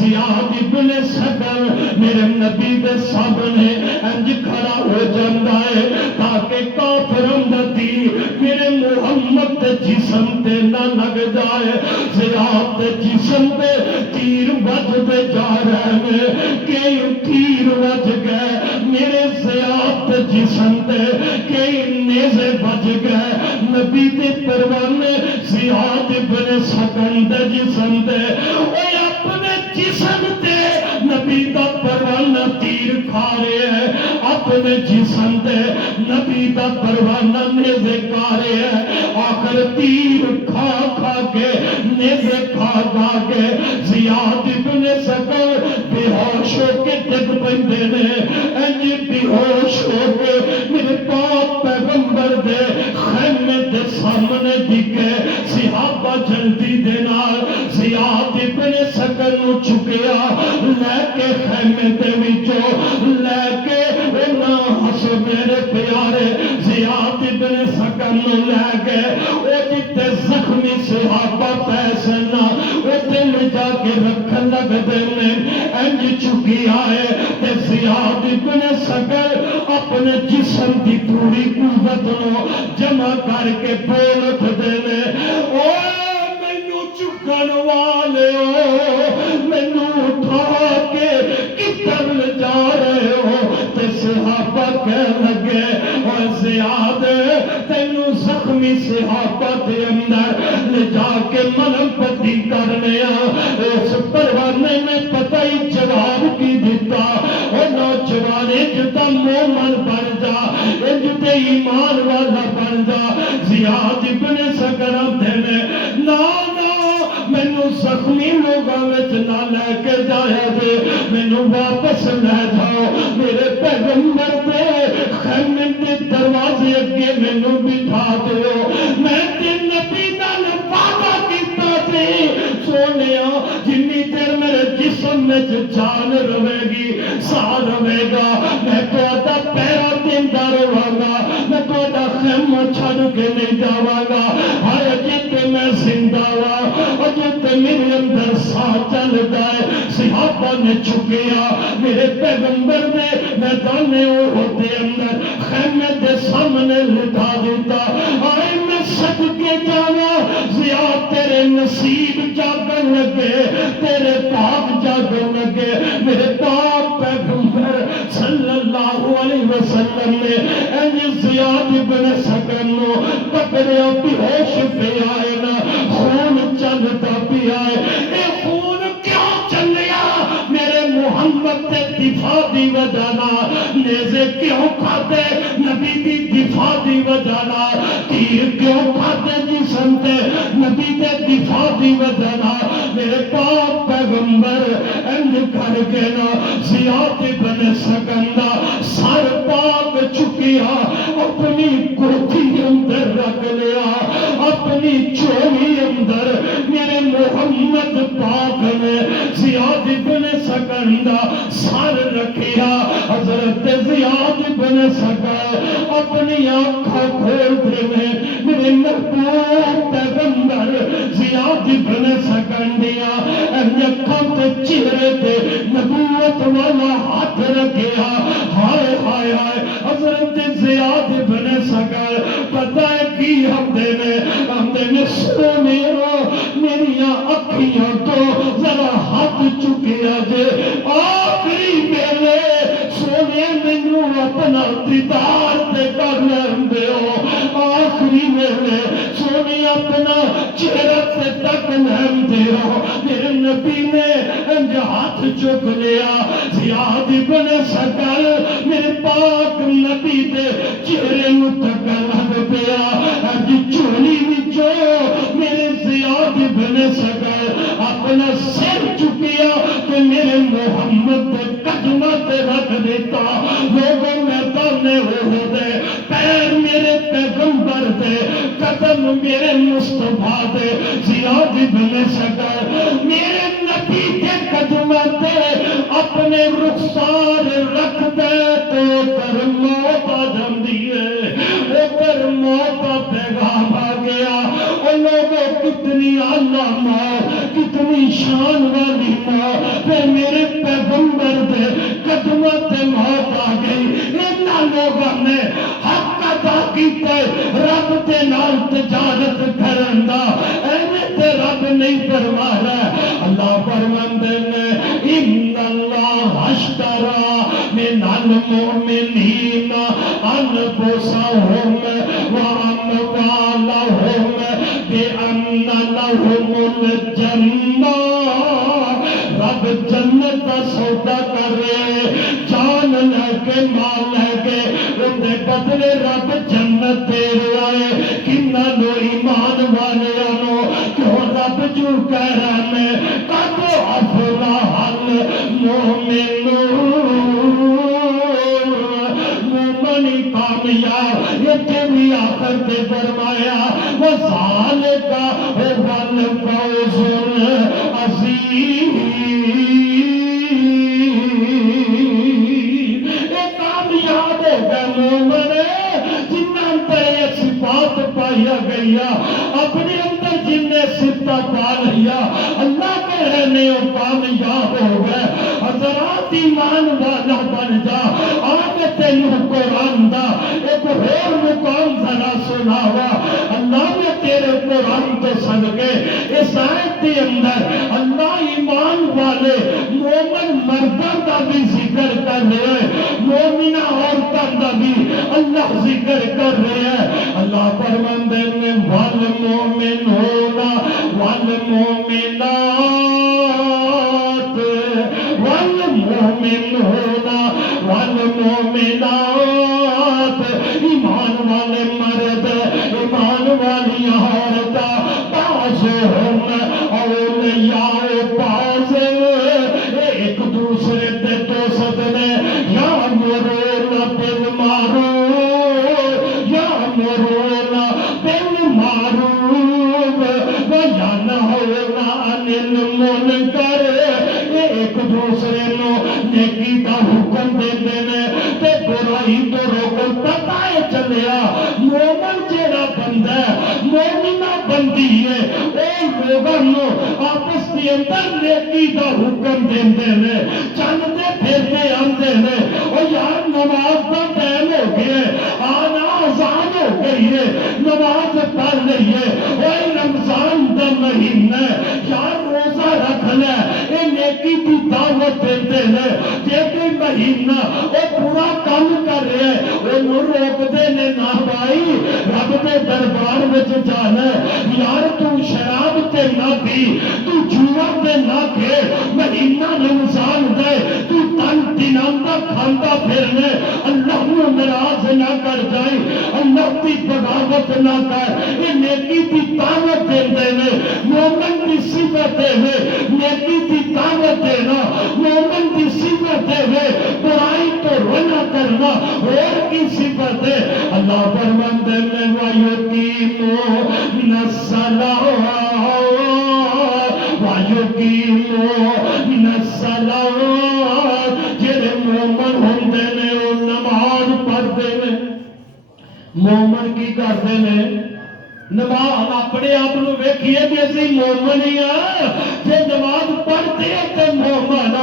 زیاد ابن سکر میرے نبی دے سامنے انج کھڑا ہو جاندا ہے تاکہ کافراں دا تیر میرے محمد دے جسم تے نہ لگ جائے۔ زیاد دے جسم تے تیر وجدے جا رہے ہیں، کئی تیر وج گئے میرے زیاد دے جسم تے، کئی نیزے بج گئے نبی دے پروانے زیاد ابن سکن دے جسم تے۔ اوے اپنے جسم تے نبی دا پروانہ تیر کھا رہے ہیں، اپنے جسم تے نبی دا پروانہ نیزے کھا رہے ہیں، آخر تیر کھا کھا کے نیزے کھا کھا کے زیاد ابن سکر بے ہوش ہو کے ڈگ پیندے نے۔ انج بے ہوش ہو کے میرے پاک پیغمبر دے خیمے دے سامنے ڈگے۔ صحابہ جلدی دے نال زیاد ابن سکر نو چکیا، لے کے خیمے دے وچوں لے کے ہسو میرے پیارے زیاد ابن سکر نو لے گئے۔ او جتے زخمی صحابہ پیسنا اوتے لے جا کے رکھن لگ دے نے۔ انج چکی آئے تے زیاد ابن سکر اپنے جسم دی پوری قوت نو جمع کر کے بول اٹھ دے نے، اوے مینوں چکن والے ہو، مینوں اٹھا کے کدھر لے جا رہے ہو؟ تے صحابہ کہہ لگے، اور زیاد تینوں زخمی صحابہ دے اندر لے جا کے ملم پٹی کرنے اس پروانے نے پتہ ہی جواب کی دیتا، اور نوجوان جتا مومن بن جا، جتے ایمان والا بن جا۔ زیاد ابن سکر آندے نے نا نا مینوں زخمی لوگاں وچ نہ لے کے جایا جے، مینوں واپس لے جاؤ میرے پیغمبر دے خیمے دے دروازے اگے مینوں بٹھا دیو میں تے نبی نال وعدہ کیتا تے سونیا جنی دیر میرے جسم میں جان رہے گی سا رہے گا میں تہاڈا پیرا دیندا رہاں گا میں تہاڈا خیمہ چھڈ کے نہیں جاواں گا ہائے جے میں زندہ وا اجے میرے اندر ساہ چلدا ہے صحابہ نے چکیا میرے پیغمبر نے میدان احد دے اندر خیمے دے سامنے لٹا دیتا آئے میں سد کے جاواں زیاد تیرے نصیب جاگن لگے تیرے پاک جاگن لگے میرے پاک پیغمبر صلی اللہ علیہ وسلم نے انج زیاد بن سکن پکڑیا بھی ہوش پہ آئے نا خون چلتا بھی آئے اے خون کیوں چلیا میرے محمد تے دفاع دی وجہ نال نیزے کیوں کھاتے نبی دی دفاع دی وجہ نال تیر کیوں کھاتے جسم تے نبی دے دفاع دی وجہ نال میرے پاک پیغمبر انج کر کے نا زیاد بن سکندا سر پاک چکیا اپنی کوٹھی اندر رکھ لیا اپنی چولی اندر میرے محمد پاک نے زیاد بن سکندا سر رکھیا حضرت زیاد بن سکن اپنی آنکھیں کھول دے میرے محبوب پیغمبر زیاد بن سکندیا اکھاں تے چہرے تے نبوت والا ہاتھ رکھیا ہائے ہائے ہائے حضرت زیاد بن سکن پتہ ہے کی ہم نے سونیا میریاں اکھیاں تو ذرا ہاتھ چکیا جے آخری میلے سونے مینوں اپنا دیدار تے کر لیندے ہو آخری میلے سونے اپنا چہرہ تے تک لیندے ہو میرے نبی نے انج ہاتھ چک لیا زیاد بن سکن میرے پاک نبی دے چہرے نوں تکن لگ پیا اج چولی وچوں میرے زیاد بن سکن اپنا سر چکیا کہ میرے محمد دے قدماں تے رکھ دیتا لوگوں میدان احد دے پیر میرے پیغمبر دے قدم میرے مصطفیٰ دے زیاد بن سکن میرے نبی کے قدماں تے اپنے رخسار رکھ دے تو پر موت آ جاندی ہے او پر موت کا پیغام آ گیا او لوگوں کتنی اعلیٰ موت کتنی شان والی موت پھر میرے پیغمبر دے قدماں تے موت آ گئی انہاں لوگوں نے حق ادا کیتا رب دے نال تجارت کرن دا ایویں تے رب نہیں فرما رہا اللہ فرماندے نے ان اللہ اشترا من المؤمنین انفسهم واموالهم بان لهم الجنہ رب جنت کا سودا کر رہے جان لے کے مال لے کے ان دے بدلے رب جنت دے رہا ہے کنا لو ایمان والے نو کیوں رب جو کہہ رہا ہے قد افلح المؤمنون مومن کامیاب یہ بھی آخر پہ فرمایا وذالک هو الفوز العظیم یہ کامیاب ہوگا مومن جنہ اندر یہ صفات پایا گیا اپنے اندر جن نے صفات پا لیا اللہ کہہ رہے ہو کامیاب ہو گئے حضرات ایمان والا بن جا آج تینوں قرآن دا ایک اور مقام ذرا سناوا اللہ نے تیرے قرآن تو صدقے اس آیت کے اندر اللہ ایمان والے مومن مردوں کا بھی ذکر کر رہے ہیں مومنہ عورتوں کا بھی اللہ ذکر کر رہے ہیں اللہ فرماندے نے والمؤمنون والمؤمنات والمؤمنون والمؤمنات ایمان والے مرد ایمان والی عورت بعضهم اولیاء بعض ایک دوسرے تے ایک دوسرے نو نیکی دا حکم دیتے ہیں تے برائی تو روکن. پتہ ہے چلیا مومن جیڑا بندہ ہے مومنہ بندی ہے او لوگوں آپس کے اندر نیکی دا حکم دیتے ہیں چلتے پھرتے آتے ہیں. اور یار نماز کا ٹائم ہو گیا آنا آزان ہو گئی ہے نماز پڑھ رہی ہے. اوہ رمضان دا مہینہ یار روزہ رکھ لے اے نیکی کی دعوت دیتے ہیں. جے کوئی مہینہ وہ پورا کام کر رہے ہیں وہ نور روکتے نے نہ بھائی رب دے دربار میں جانا یار تو شراب تے نہ پی تو جوا تے نہ کھیل مہینہ رمضان دے تو تن دنانتا کھانتا پھرنے اللہ نو ناراض نہ کر جائے اللہ کی بغاوت نہ کر یہ نیکی کی دعوت دیتے ہیں. مومن کی صفتیں ہیں نیکی کی دعوت دینا مومن کی صفتیں ہیں برائی تو رونا کرنا اور کی صفت ہے. اللہ فرماتے ہیں وَيُقِيمُونَ الصَّلَاةَ وَيُقِيمُونَ الصَّلَاةَ جڑے مومن ہوندے نے وہ نماز پڑھتے ہیں. مومن کی کرتے ہیں نماز اپنے آپ کو ویکھیے کہ اسی مومن ہی ہاں جے نماز پڑھتے ہیں تو مومن.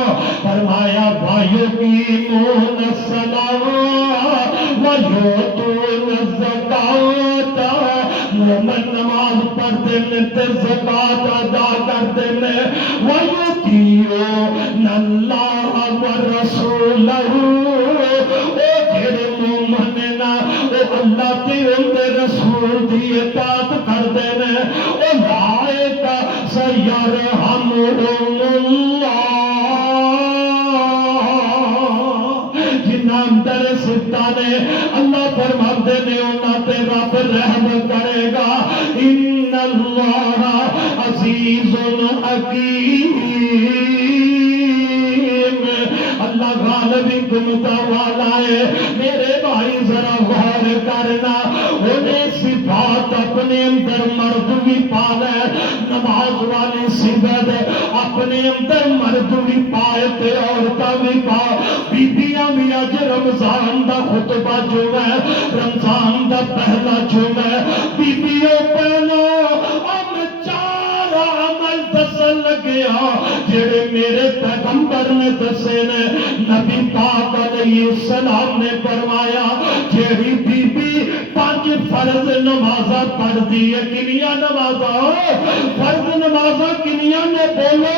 فرمایا وَيُقِيمُونَ الصَّلَاةَ وَيُؤْتُونَ الزَّكَاةَ مومن نماز پڑھتے ہیں تے زکات ادا کرتے ہیں. وَيُطِيعُونَ اللَّهَ وَرَسُولَهُ اے جڑے مومن نا او اللہ تے ان دے رسول دی اطاعت کرتے ہیں. اولئک سیرحمهم اللہ جنہاں اندر ستا نے اللہ فرماتے نے انہاں تے رب رحم کرے گا. ان اللہ عزیز حکیم اللہ غالب حکمت والا ہے. میرے بھائی ذرا غور کرنا انہیں صفات اپنے اندر مرد بھی پالا نماز والی صفت اپنے اندر مرد بھی پائے تے عورتہ بھی پا بیبیاں بھی اج رمضان دا خطبہ جو ہے رمضان دا پہلا جو ہے بیبیوں پہلو اب چار عمل دسن لگیا جڑے میرے پیغمبر نے دسے نے. نبی پاک علیہ السلام نے فرمایا جیڑی بی بی پانچ فرض نمازاں پڑھدی ہے کنیاں نمازاں فرض نمازاں کنیاں نے بولو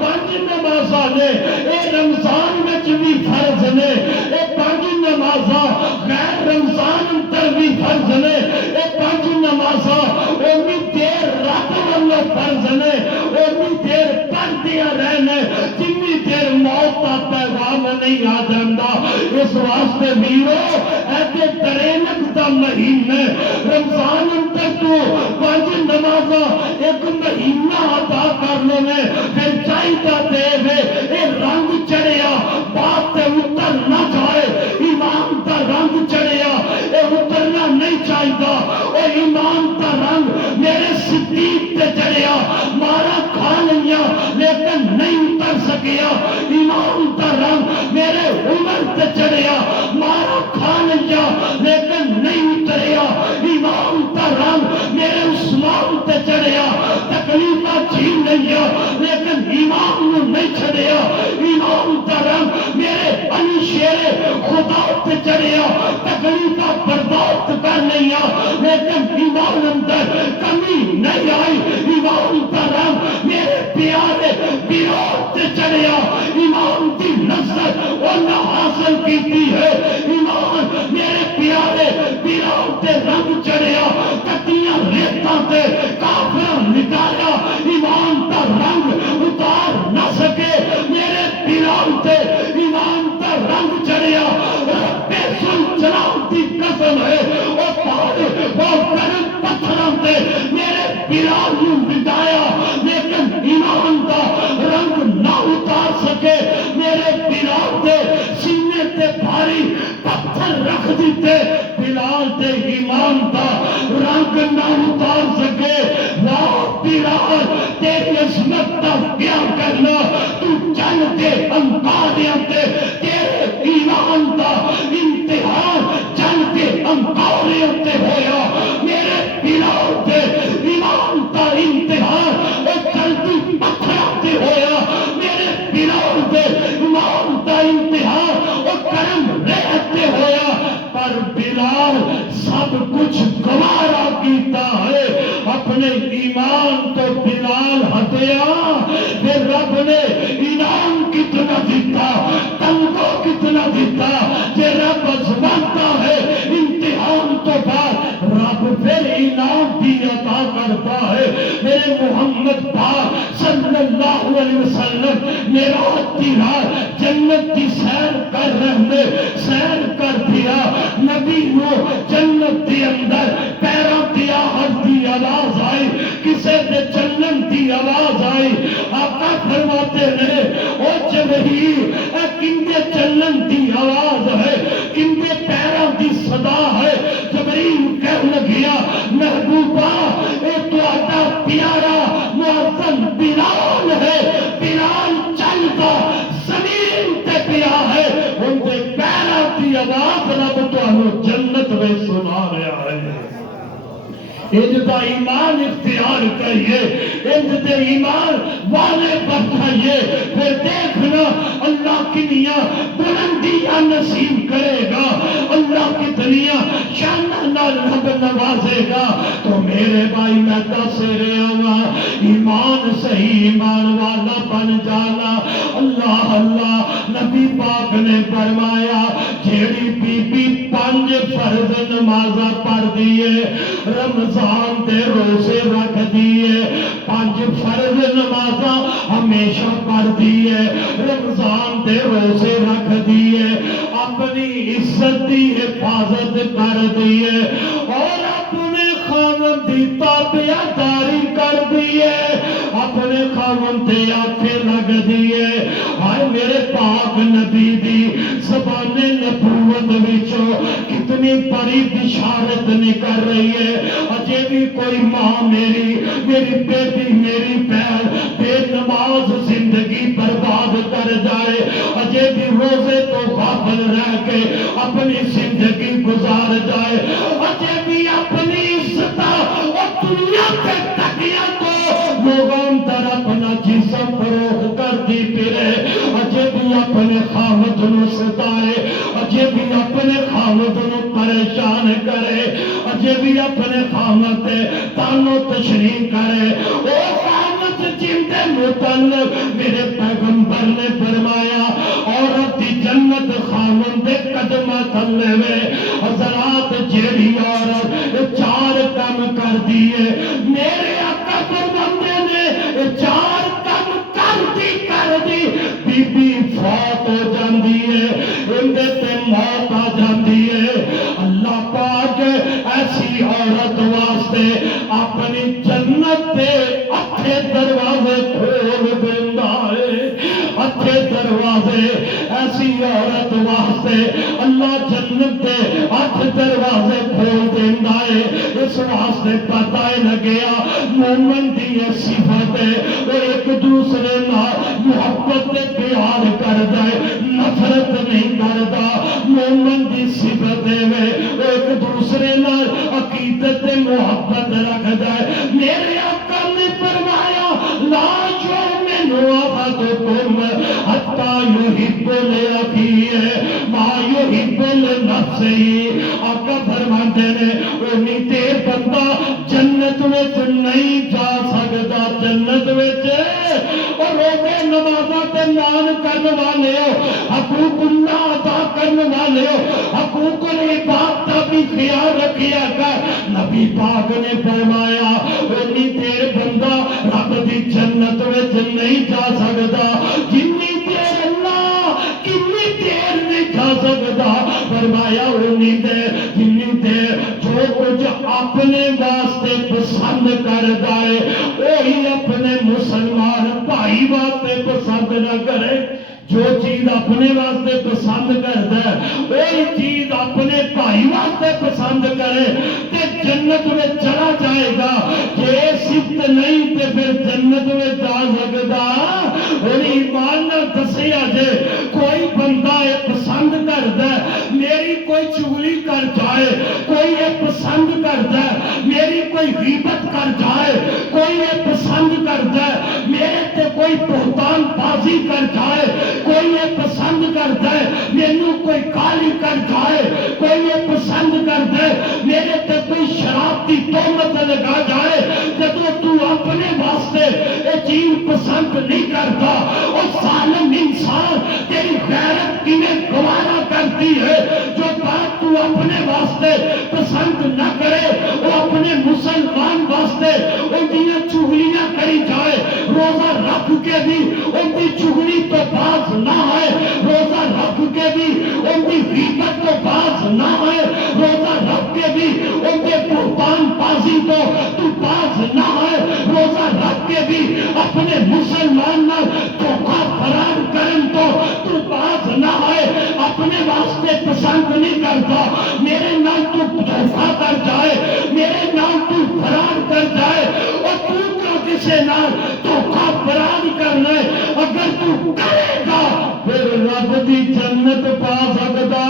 پانچ نمازاں نے اے رمضان وچ بھی فرض نے اے پانچ نمازاں غیر رمضان اندر بھی فرض نے اے پانچ نمازاں اونی دیر رات والو فرض نے اونی دیر پڑھدیاں رہنے جنی دیر موت کا پیغام نہیں آ جاتا. اس واسطے ویرو ایسے ترینک دا مہینہ رمضان اندر تو پانچ نمازاں ایک مہینہ ادا کر لو پھر چاہیے دے اے رنگ چڑھیا بات تے اتر نہ جائے ایمان دا رنگ چڑھیا اے اترنا نہیں چاہیے اے ایمان دا رنگ میرے صدیق تے چڑھیا مارا کھا لیا لیکن نہیں اتر سکیا. ایمان دا رنگ میرے عمر تے چڑھیا مارا کھا لیا لیکن نہیں اتریا. ایمان دا رنگ میرے عثمان تے چڑھیا تکلیفاں جھیل لیا لیکن ایمان نو نہیں چھڑیا. ایمان دا رنگ میرے علی شیر خدا تے چڑھیا تکلیفاں برداشت کر لیا لیکن ایمان اندر کمی نہیں آئی. ایمان دا رنگ میرے پیارے بیرات تے چڑھیا ایمان دی نظر انہاں حاصل کیتی ہے. ایمان میرے پیارے بیرات تے رنگ چڑھیا کتیاں ریتاں تے کافراں نکالا ایمان دا رنگ اتار نہ سکے میرے بیرات تے ایمان دا رنگ چڑھیا. رب سلطان دی قسم ہے او پہاڑ وہ کرم پتھراں تے میرے بیرات نو مٹایا لیکن ایمان دا رنگ نہ اتار سکے. میرے بلال دے سینے تے بھاری پتھر رکھ دیتے بلال دے ایمان دا رنگ نہ اتار سکے. واہ بلال تیری عظمت دا بیان کرنا تو جان دے کچھ گوارا کیتا ہے اپنے ایمان تو بلال ہٹیا پھر رب نے انعام کتنا دیتا تنگو کتنا دیتا کہ رب ازماتا ہے امتحان تو بعد رب پھر انعام بھی عطا کرتا ہے میرے محمد پاک صلی اللہ علیہ وسلم معراج کی رات جنت کی سیر کر رہے سیر کر دیا نبی نو جنت کے اندر پیروں کی آہٹ کی آواز آئی کسے دے چلن کی آواز آئی آقا فرماتے ہیں او جبریل اے کندے چلن کی آواز ہے کندے پیروں کی صدا ہے جبریل کہنے لگیا محبوبہ اے تو آتا پیارا معظم بلال ہے بلال چلتا زمین تے پیا ہے ان کے پیروں کی آواز رب تو ہمیں جنت میں سنا رہا ہے انجدہ ایمان اختیار کریے انجدہ ایمان والے بڑھائیے پھر دیکھنا اللہ کی دنیا بلندیاں نصیب کرے گا اللہ کی دنیا شانہ رب نوازے گا تو میرے بھائی میں دس رہا ایمان صحیح ایمان والا بن جانا اللہ اللہ نبی پاک نے فرمایا جیڑی بی بی 5 فرض نمازہ پڑھ دیے رمضان دے روزے رکھ دیے 5 فرض نمازہ ہمیشہ پڑھ دیے رمضان دے روزے رکھ دیے اپنی عزت دی حفاظت کر دیے اور اپنے خاوند دی تابعداری کر دیے اپنے خاوند دے آنکھیں لگ دیے ہائے میرے پاک نبی دی زبان نبوت وچوں کتنی بڑی بشارت نکل رہی ہے اجے بھی کوئی ماں میری بیٹی میری بہن بے نماز زندگی برباد کر جائے اجے بھی روزے تو غافل رہ کے اپنی زندگی گزار جائے اجے بھی اپنی عزت اور دنیا کے تکیہ تو لوگوں در اپنا جسم فروغ کر دی پھرے اجے بھی اپنے خاوند نو ستائے اجے بھی اپنے خاوند نو پریشان کرے اجے بھی اپنے خاوند تانو تشریح کرے او خاوند جن دے متعلق میرے پیغمبر نے فرمایا عورت دی جنت خاوند دے قدمہ تھلے میں حضرات جیڑی عورت 4 کام کر دیے میرے آقا فرماتے نے 4 کام کر دی بی بی فوت ہو جاندی ہے اندے تے موت آ جاندی ہے اللہ پاک ایسی عورت واسطے اپنی جنت دے اٹھے دروازے کھول دیندا ہے اٹھے دروازے ایسی عورت واسطے اللہ جنت دے 8 دروازے کھول دیندا ہے اس واسطے پتہ لگیا مومن دی صفت ہے وہ ایک دوسرے نال محبت تے پیار کردا ہے نفرت نہیں کردا مومن دی صفت ہے وہ ایک دوسرے نال عقیدت تے محبت رکھدا ہے میرے آقا نے فرمایا لا یؤمن احدکم حتی یحب لاخیہ ما یحب لنفسہ آقا فرماتے ہیں اونی دیر بندہ جنت وچ نہیں جا سکتا جنت وچ اور روزے نمازاں تے مان کرنے والے ہو حقوق اللہ ادا کرنے والے ہو حقوق العباد کا بھی خیال رکھیا کر نبی پاک نے فرمایا اونی دیر بندہ رب دی جنت وچ نہیں جا سکتا جنی دیر اللہ کتنی دیر نہیں جا سکتا فرمایا اونی دیر جنی دیر جو کچھ اپنے واسطے پسند کرتا ہے وہی اپنے مسلمان بھائی واسطے پسند نہ کرے جو چیز اپنے واسطے پسند کرتا ہے وہی چیز اپنے بھائی واسطے پسند کرے تے جنت میں چلا جائے گا کہ صفت نہیں تے پھر جنت میں جا سکتا اور ایمان نہ دسیا جے کوئی بندہ یہ پسند کرتا ہے میری کوئی چغلی کر جائے کوئی یہ پسند کرتا ہے میری کوئی غیبت کر جائے کوئی یہ پسند کرتا ہے میرے تے کوئی بہتان بازی کر جائے کوئی یہ پسند کرتا ہے مینوں کوئی گالی کر جائے کوئی یہ پسند کرتا ہے میرے تے کوئی پتہ لگا جائے جب تو اپنے واسطے یہ چیز پسند نہیں کرتا اور ظالم انسان تیری غیرت کینے گوارا کرتی ہے جو بات تو اپنے واسطے پسند نہ کرے وہ اپنے مسلمان واسطے ان کی چغلیاں کری جائے روزہ رکھ کے بھی ان کی چغلی تو باز نہ آئے روزہ رکھ کے بھی ان کی غیبت تو باز نہ آئے روزہ رکھ کے بھی ان کے بہتان بازی تو باز نہ آئے روزہ رکھ کے بھی اپنے مسلمان نہ دھوکہ فرار کرن تو باز نہ آئے اپنے واسطے پسند نہیں کرتا میرے نام تو دھوکہ کر جائے میرے نام تو فرار کر جائے اور تو کیا کسے نام دھوکہ فرار کرنا ہے اگر تو کرے گا پھر رب دی جنت پا سکتا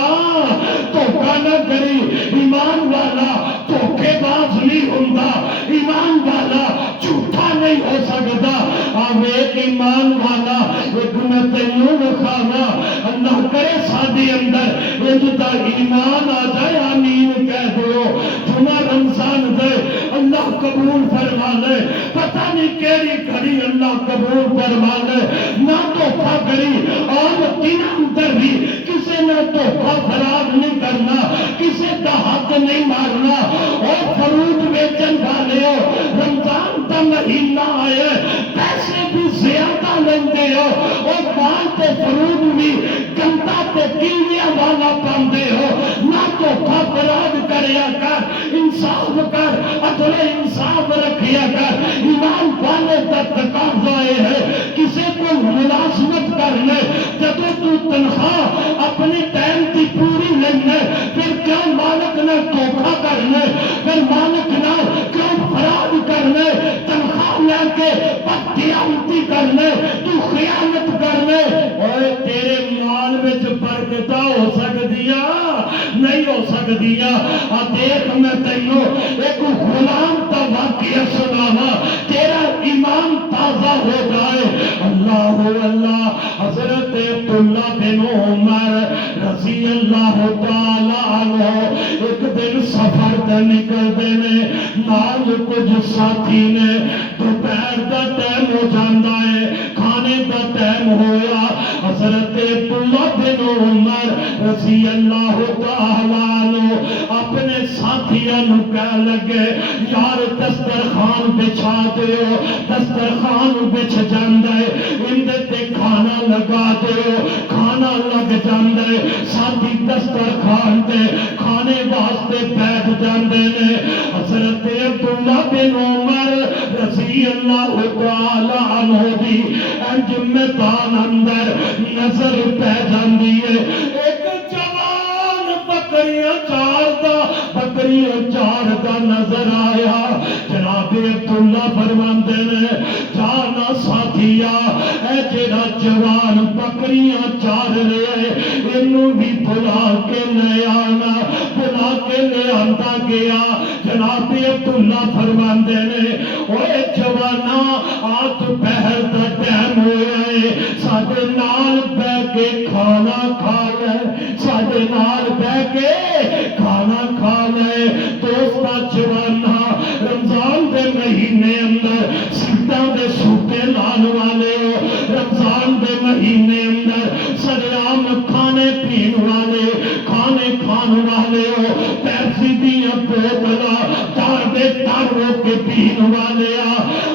دھوکہ نہ کری ایمان والا دھوکے باز نہیں ہوتا ایمان والا جھوٹا نہیں ہو سکتا اب ایک ایمان والا ایک میں تینوں رکھانا اللہ کرے سادی اندر انتا ایمان آ جائے آمین کہہ دو جمعہ رمضان دے اللہ قبول فرما لے پتہ نہیں کیری کھڑی اللہ قبول فرما لے نہ دھوکہ کری اور دن اندر بھی کسے نہ دھوکہ فراد نہیں کرنا کسے کا حق نہیں مارنا اور فروٹ بیچن والے ہو رمضان کا مہینہ آئے پیسے بھی زیادہ لیندے ہو اور مال تے فروٹ بھی گندہ تے کیڑیاں والا پاندے ہو نہ دھوکہ فراد کریا کر انصاف کر عدل انصاف رکھیا کر ایمان والے کا تقاضا ہے کسے کو ملازمت کرنے جب تو تنخواہ اپنے ٹائم کی پوری لینے پھر کیوں مالک نے دھوکہ کرنے پھر مالک نہ کیوں فراد کرنے تنخواہ لے کے بدقیامتی کرنے تو خیانت کرنے اور تیرے مال میں برکت ہو سکدیا نہیں ہو سکدیا دیکھ میں تینوں ایک غلام کا واقعہ سناوا تیرا ایمان تازہ ہو جائے اللہ اللہ حضرت عبداللہ بن عمر رضی اللہ تعالی عنہ ایک دن سفر تے نکل دینے نال کچھ ساتھی نے دوپہر دا ٹائم ہو جاندہ ہے کھانے دا ٹائم ہویا حضرت عبداللہ بن عمر رضی اللہ تعالی عنہ اپنے ساتھیاں نو کہہ لگے یار دسترخوان بچھا دیو دسترخوان بچھ جاندے اندے تے کھانا لگا دیو کھانا لگ جاندے ساتھی دسترخوان تے کھانے واسطے بیٹھ جاندے نے حضرت عبداللہ بن عمر رضی اللہ تعالی عنہ دی انج میدان اندر نظر پہ جاندی ہے ایک جوان بکریاں چاردا نظر آیا جناب عبداللہ فرماندے نے جانا ساتھیا اے جڑا جوان بکریاں چار رہے انہوں بھی بلا کے لے آنا بلا کے لے آندا گیا جناب عبداللہ فرماندے نے اوے جوانا آت پہر دا ٹائم ہویا ہے ساڈے نال بیٹھ کے کھانا کھا لے ساڈے نال بیٹھ کے کھانا کھا لے دوستا جوانا رمضان دے مہینے اندر سیٹاں دے سوٹے لان والے ہو رمضان دے مہینے اندر سریام کھانے پین والے کھانے کھان والے ہو پیپسی دیاں بوتلا تار دے تار ہو کے پین والے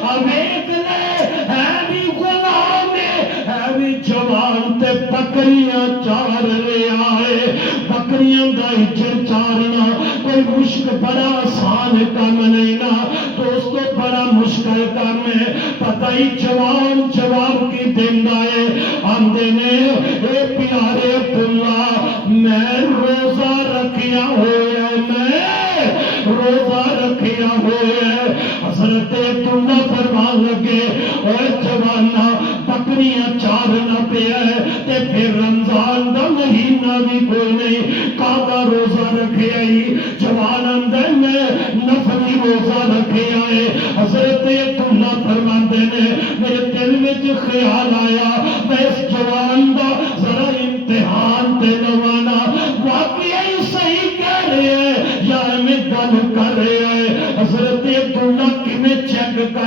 اب ایک لے ہے بھی غلام ہے بھی جوان تے بکریاں چار لے آئے بکریاں دا اجر چارنا کوئی مشکل بڑا آسان کام نہیں نا دوستو بڑا مشکل کام ہے پتہ ہی جوان جواب کی دن آئے آمدے نے اے پیارے عبداللہ میں روزہ رکھیا ہویا میں روزہ رکھیا ہویا حضرت عبداللہ فرمان لگے اے جوانا بکریاں چارنا پہ ہے تے پھر رمضان دا مہینہ بھی کوئی نہیں کعبہ روزہ رکھے آئی جوان اندر میں نفلی روزہ رکھے آئے حضرت عبداللہ فرماندے نے میرے دل میں جو خیال آیا میں اس جوان دا ذرا امتحان تے لوانا واقعی صحیح کہہ رہے ہیں یا میں گل کر رہے ہیں حضرت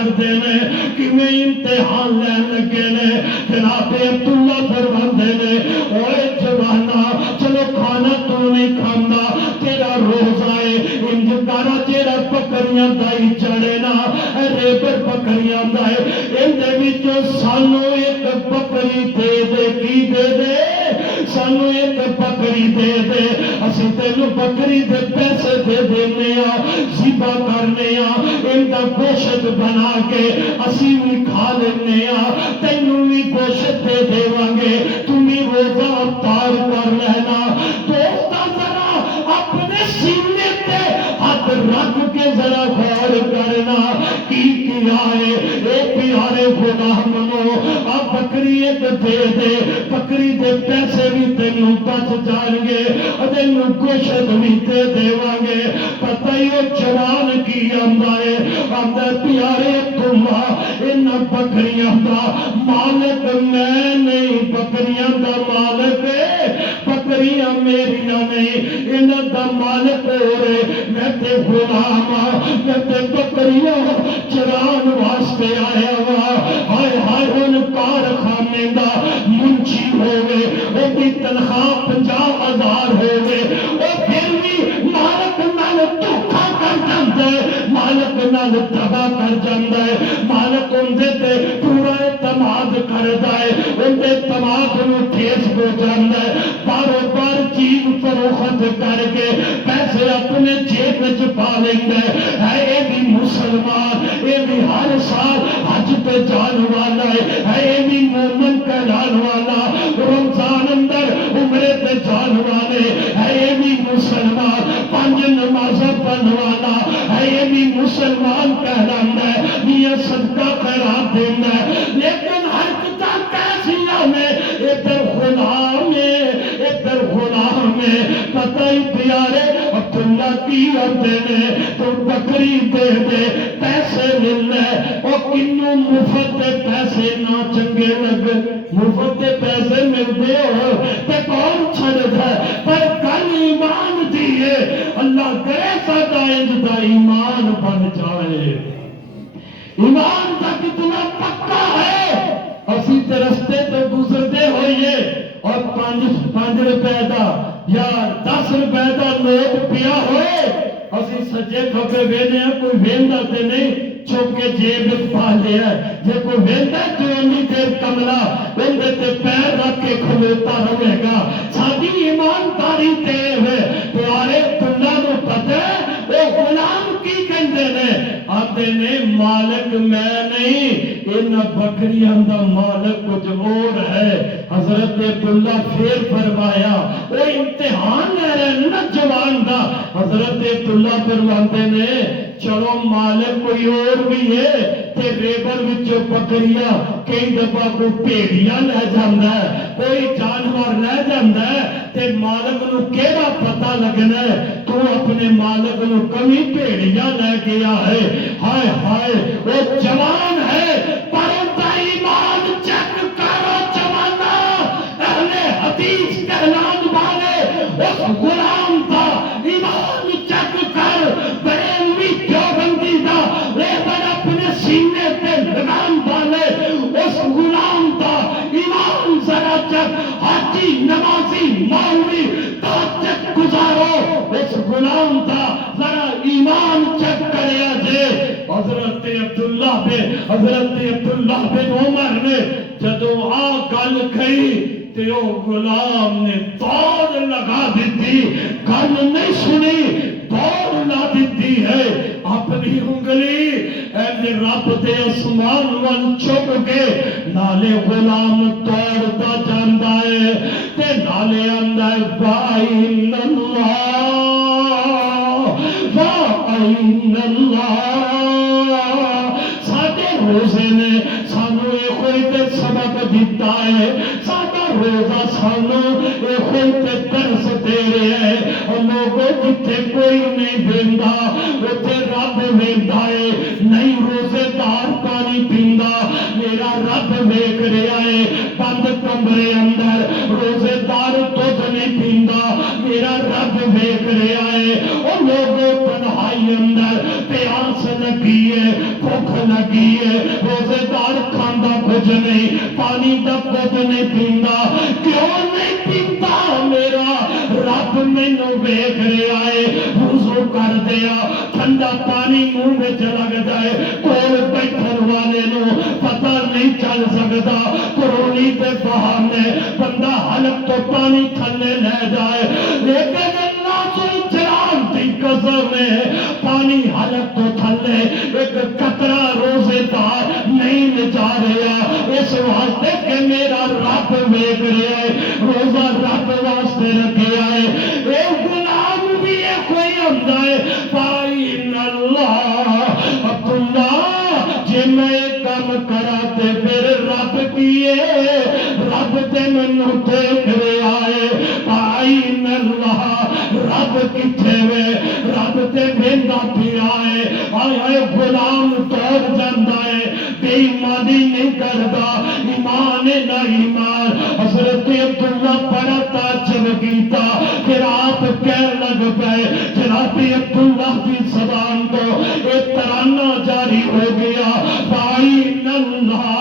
کرتے ہیں کیویں امتحان لین لگے نے جناب عبداللہ فرماندے نے اوے جوانا چلو کھانا تو نہیں کھانا تیرا روزہ ہے انج کر جیڑا بکریاں دا ہی چڑھے نا ریبر بکریاں دا ہے اندے وچوں سانو ایک بکری دے دے کی دے دے سانو ایک بکری دے دے اسی تینوں بکری دے پیسے دے دینے ذبح کرنے ان کا گوشت بنا کے اسی بھی کھا لینے تینوں بھی گوشت دے دیوانگے تمہیں روزہ افطار کر لینا دوستا ذرا اپنے سینے تے ہاتھ رکھ کے ذرا غور کرنا کی کیا ہے اے پیارے غلامو آپ بکری ایک دے دے بکری دے پیسے بھی تینوں بچ جان گے تینوں گوشت بھی دے دیوانگے پتہ ہی وہ جوان کی آمدائے آمدہ پیارے عبداللہ ان بکریاں دا مالک میں نہیں بکریاں دا مالک بکریاں میریاں نہیں ان دا مالک ہو رہے میں تے غلام میں تے بکریاں چران واسطے آیا ہوا ہائے ہائے ان کارخانے دا منشی ہوئے وہ بھی تنخواہ 50,000 ہوئے وہ پھر بھی مالک نال دھوکا کر جاندے مالک نال دبا کر جاندے مالک اندے تے پورا اعتماد کردا ہے اندے اعتماد نو ٹھیس ہو جاندے بارو بار چیز فروخت کر کے پیسے اپنے جیب وچ پا لیندا ہے اے بھی مسلمان اے بھی ہر سال حج پہ جان والا ہے اے بھی مومن کہلان والا رمضان اندر عمرے پہ جان والے اے بھی مسلمان 5 نمازیں پڑھنے والا ہے بھی مسلمان کہلانا ہے یہ صدقہ خیرات دینا ہے لیکن حرکتہ کیسیاں میں ادھر غلام ہے پتہ ہی پیارے عبداللہ کی عرضے نے تو بکری دے دے پیسے ملنے اور کنوں مفت پیسے نہ چنگے لگ مفت پیسے ملتے ہو تے کون چھڑ جائے پر کل ایمان دیئے اللہ کرے سادا انجدہ ایمان بن جائے ایمان کا کتنا پکا ہے اسی تے رستے تو گزرتے ہوئے اور 5 روپے دا یا 10 روپے دا نوٹ پیا ہوئے اسی سجے کھپے وینے ہیں کوئی ویندہ تے نہیں چھوکے جیب پا لیا ہے جے کوئی ویندہ تو انہی دیر کملا ویندے تے پیر رکھ کے کھلوتا رہے گا سادی ایمانداری تے ہوئے پیارے تنہ نو پتہ وہ غلام کی کہندے نے آتے نے مالک میں نہیں ان بکریاں دا مالک کچھ اور ہے حضرت عبداللہ پھر فرمایا وہ امتحان لے رہے نہ جوان دا حضرت عبداللہ فرماتے نے چلو مالک کوئی اور بھی ہے تے ریبر وچوں بکریاں کئی دفعہ کو بھیڑیاں لے جاندا ہے کوئی جانور لے جاندا ہے تے مالک نو کیڑا پتہ لگنا ہے تو اپنے مالک نو کمی بھیڑیاں لے گیا ہے ہائے ہائے وہ جوان ہے پر انتا ایمان چیک کرو جوانا اہل حدیث کہلان والے اس غلام تھا ایمان چیک کر بریلوی دیوبندی دا لیکن اپنے سینے پہ لگام والے اس غلام تھا ایمان ذرا چیک حاجی نمازی مولوی تاجت گزارو اس غلام تھا ذرا ایمان چیک کریا جے حضرت عبداللہ بن عمر نے جدو آ گل کہی تے او غلام نے دوڑ لگا دیتی گل نہیں سنی دوڑ لا دیتی ہے اپنی انگلی اے رب دے اسمان وال چک کے نالے غلام دوڑتا جاندا ہے تے نالے اندر وَإِنَّ اللَّهَ ساڈے روزے نے سانو یہ کوئی تے سبق دیتا ہے ساڈا روزہ سانو یہ کوئی تے درس دے رہے ہیں اور لوگوں جتھے کوئی نہیں بیندا اتھے رب ویندا ہے نہیں روزے دار پانی پیندا میرا رب ویکھ رہا ہے بند کمرے اندر روزے دار دودھ نہیں پیندا میرا رب ویکھ رہا ہے اور لوگوں تنہائی اندر پیاس لگی ہے بھوک لگی ہے کچھ نہیں، پانی دا کچھ نہیں پیندا، کیوں نہیں پیندا؟ میرا رب مینوں ویکھ رہا ہے، وضو کر دیا ٹھنڈا پانی منہ وچ لگ جائے، کول بیٹھن والے نوں پتہ نہیں چل سکتا، کرونی دے بہانے بندہ حلق تو پانی تھلے لے جائے، لیکن اللہ سن جلال دی قسم ہے پانی حلق تو تھلے ایک قطرہ روزے دار نہیں لجا رہا، اس واسطے کہ میرا رب ویکھ رہا ہے، روزہ رب واسطے رکھے آئے، اے غلام بھی ایک کوئی ہمدا ہے فَإِنَّ اللَّهَ عَبْدُاللہ، جے میں کام کرا تے پھر رب کیے، رب تے منوں دیکھ رہا ہے، فَإِنَّ اللَّهَ، رب کتھے وے، رب تے ویندا پیا ہے، آئے غلام توڑ جاندا ہے، بے ایمانی نہیں کردا، ایمان نہ ایمان، حضرت عبداللہ بڑا تعجب کیتا، پھر آپ کہہ لگ پئے، جناب عبداللہ کی زبان کو ایک ترانہ جاری ہو گیا، فَإِنَّ اللَّهَ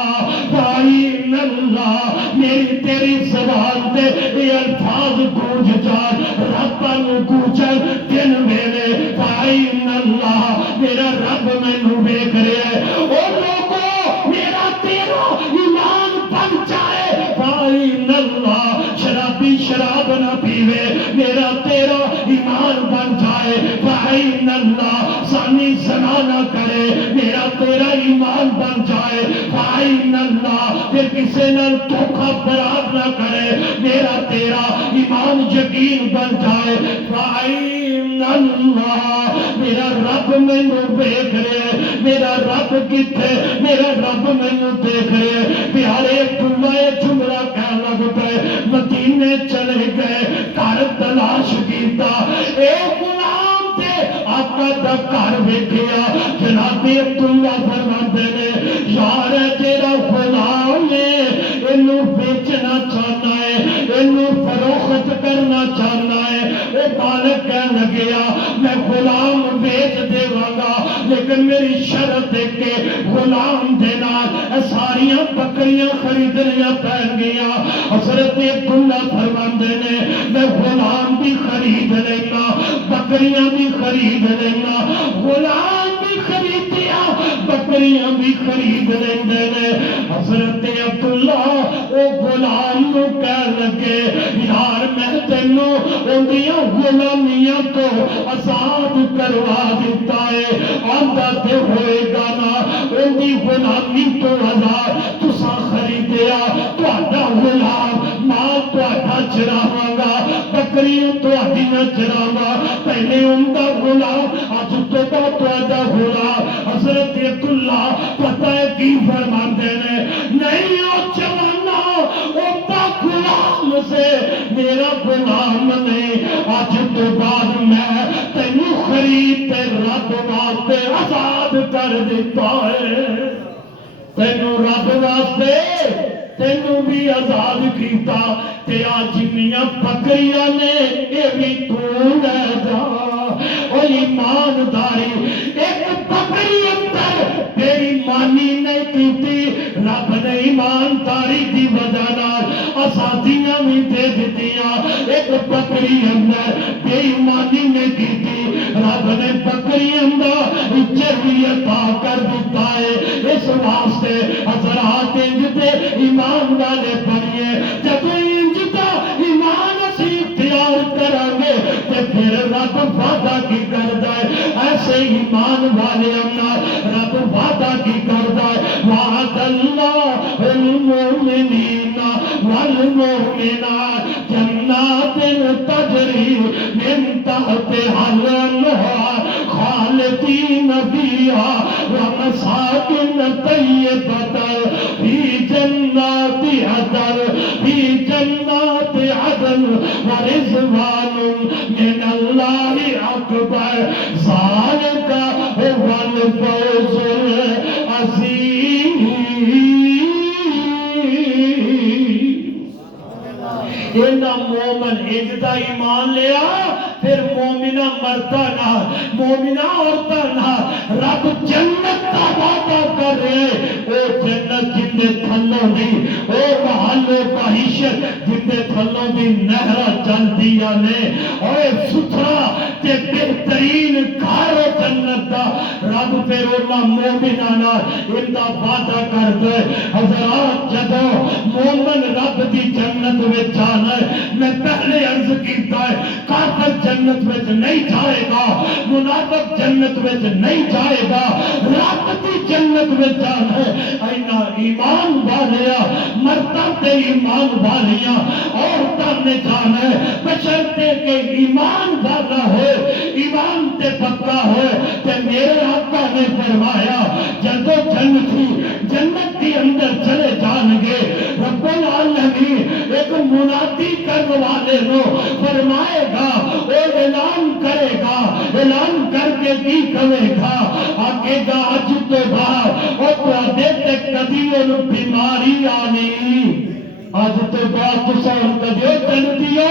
فَإِنَّ اللَّهَ، میری تیری زبان تے یہ الفاظ گونج جان، رب نو گونجن دن ویلے، فَإِنَّ اللَّهَ، میرا رب مینوں ویکھ رہا ہے، او لوگوں میرا تیرا ایمان بن جائے، فَإِنَّ اللَّهَ، شرابی شراب نہ پیوے، میرا تیرا ایمان بن جائے، فَإِنَّ اللَّهَ، زانی زنا نہ کرے، میرا تیرا ایمان بن جائے، فَإِنَّ اللَّهَ، پھر کسی نے دھوکہ برات نہ کرے، میرا تیرا ایمان یقین بن جائے، فَإِنَّ اللَّهَ، میرا رب مینوں دیکھ رہے، میرا رب کتھے، میرا رب مینوں دیکھ رہے، پیارے عبداللہ جملہ کہہ لگ پئے، مدینے چلے گئے، گھر تلاش کیتا، اے غلام تے آقا دا گھر ویکھیا، جناب عبداللہ فرماندے نے یار تیرا غلام ہے، اینوں بیچنا چاہنا ہے، اینوں فروخت کرنا چاہنا ہے، اے مالک کہنے لگیا میں غلام بیچ دے گا، لیکن میری شرط ہے کہ غلام دینا ساریاں بکریاں خریدنیاں پہن گیا، حضرت عبداللہ فرماندے نے میں غلام بھی خرید لینا، بکریاں بھی خرید لینا، غلام بھی خریدیا، بکریاں بھی خرید لیندے نے، حضرت عبداللہ او غلام نو کہہ لگے یار میں تینوں اندیاں غلامیاں تو آزاد کروا دیتا ہے، آندہ تے ہوئے گا نا اندی غلامی تو آزاد، تسا خریدیا تو آدھا غلام ماں تو آدھا چراواں گا، بکریوں تو آدھیاں چراواں، پہلے اندہ غلام آج تو آدھا غلام، حضرت عبداللہ پتہ ہے کی فرماندے نے نہیں او جوانا اندہ غلام سے میرا غلام نہیں، آج تو بعد میں تینوں خرید تے رب واسطے آزاد کر دیتا ہے، تینوں رب واسطے تینوں بھی آزاد کیتا، تیرا جنیاں بکریاں نے یہ بھی تو لے جا، اور ایمانداری ایک بکری اندر تیری مانی نہیں کیتی، رب نے ایمانداری دی وجہ نال آزادیاں بھی دے دتیاں، ایک بکری اندر بے ایمانی نہیں کیتی، رب نے بکری اندر جہوی عطا کر دیتا ہے، اس واسطے حضرات انجدے ایمان والے بنیے، جب انجدہ ایمان اسی اختیار کرانگے تو پھر رب وعدہ کی کردہ ہے، ایسے ایمان والے امنا رب وعدہ کی کردہ ہے، وعد اللہ المؤمنین والمؤمنات جنات تجری من تحتها الانہار خالدین فیہا ومساکن طیبۃ فی جنات عدن فی جنات عدن ورضوان من اللہ اکبر ذالک هو الفوز العظیم۔ اینا مومن مومن اجدا ایمان لیا پھر مومنہ مردہ نہ مومنہ عورتہ نہ رب جنت کا وعدہ کر رہے او جنت جن دے تھلوں دی او محل و معیشت جن دے تھلوں دی نہرہ چلدیاں نے اوے ستھرا تے بہترین گھر جنت دا رب پھر انہاں مومناں نال اندا وعدہ کر دے حضرات جدوں مومن رب دی جنت وچ جانا ہے میں پہلے عرض کیتا ہے کافر جنت وچ نہیں جائے گا منافق جنت وچ نہیں جائے گا رب دی جنت وچ جانا ہے اینا ایمان والیا مرداں تے ایمان والیاں عورتاں نے جانا ہے بشرطے کہ ایمان والا ہوئے ایمان تے پکا ہوئے تے میرے آقا نے فرمایا جدو جنتی جنت کے اندر چلے جان گے رب العالمین ایک منادی کرنے والے نو فرمائے گا اور اعلان کرے گا اعلان کر کے بھی کہے گا آگے گا اج تو بعد اور تو دیتے کبھی ان بیماری آنی آج تو بعد تو سان کبھی جنتیو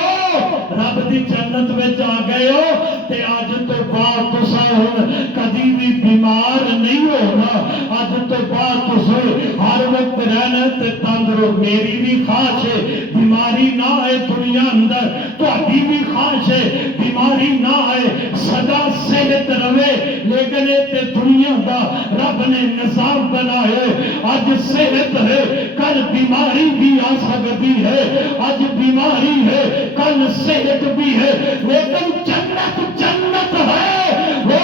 رب دی جنت میں جا گئے ہو تے آج تو بعد تو سان کبھی بھی بیمار نہیں ہونا آج تو بعد تو سان ہر وقت رہنا تے تندرو میری بھی خواہش ہے بیماری نہ آئے دنیا اندر تو ابھی بھی خواہش ہے بیماری نہ آئے سدا صحت روے لیکن تے دنیا دا رب نے نظام بنائے آج صحت ہے کل بیماری بھی آ سکتی ہے آج بیماری ہے کل صحت بھی ہے لیکن جنت جنت ہے وہ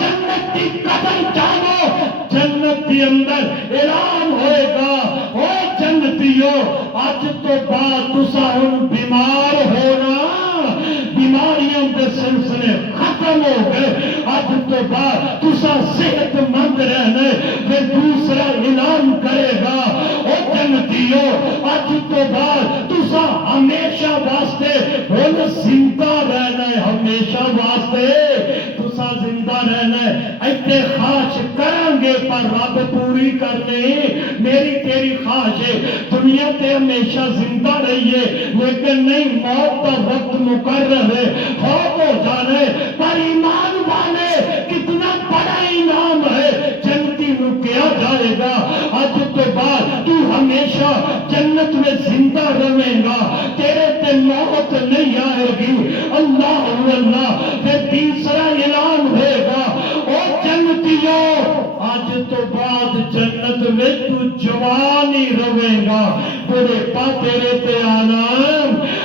جنت کی قدر جانو جنت کے اندر اعلان ہوئے گا او جنتیو آج تو بعد تسا ہن بیمار ہونا بیماریاں کے سلسلے ختم ہو گئے آج تو بعد تسا صحت مند رہنے پھر دوسرا اعلان کرے گا او جنتیو آج تو بعد تسا ہمیشہ واسطے ہن زندہ رہنا ہے ہمیشہ واسطے تسا زندہ رہنا ہے ایتے خواہش کریں گے پر رب پوری کرنے میری تیری خواہش ہے دنیا تے ہمیشہ زندہ رہیے لیکن نہیں موت کا وقت مقرر ہے فوت ہو جانے پر ایمان والے کتنا بڑا انعام ہے جنتی نو کیا جائے گا آج تو بعد تو ہمیشہ جنت میں زندہ رہے گا تیرے تے موت نہیں آئے گی اللہ اللہ پھر تیسرا اعلان ہوئے گا او جنتیو آج تو بعد جنت میں تو جوانی رہے گا بڑے پا تیرے تے آنا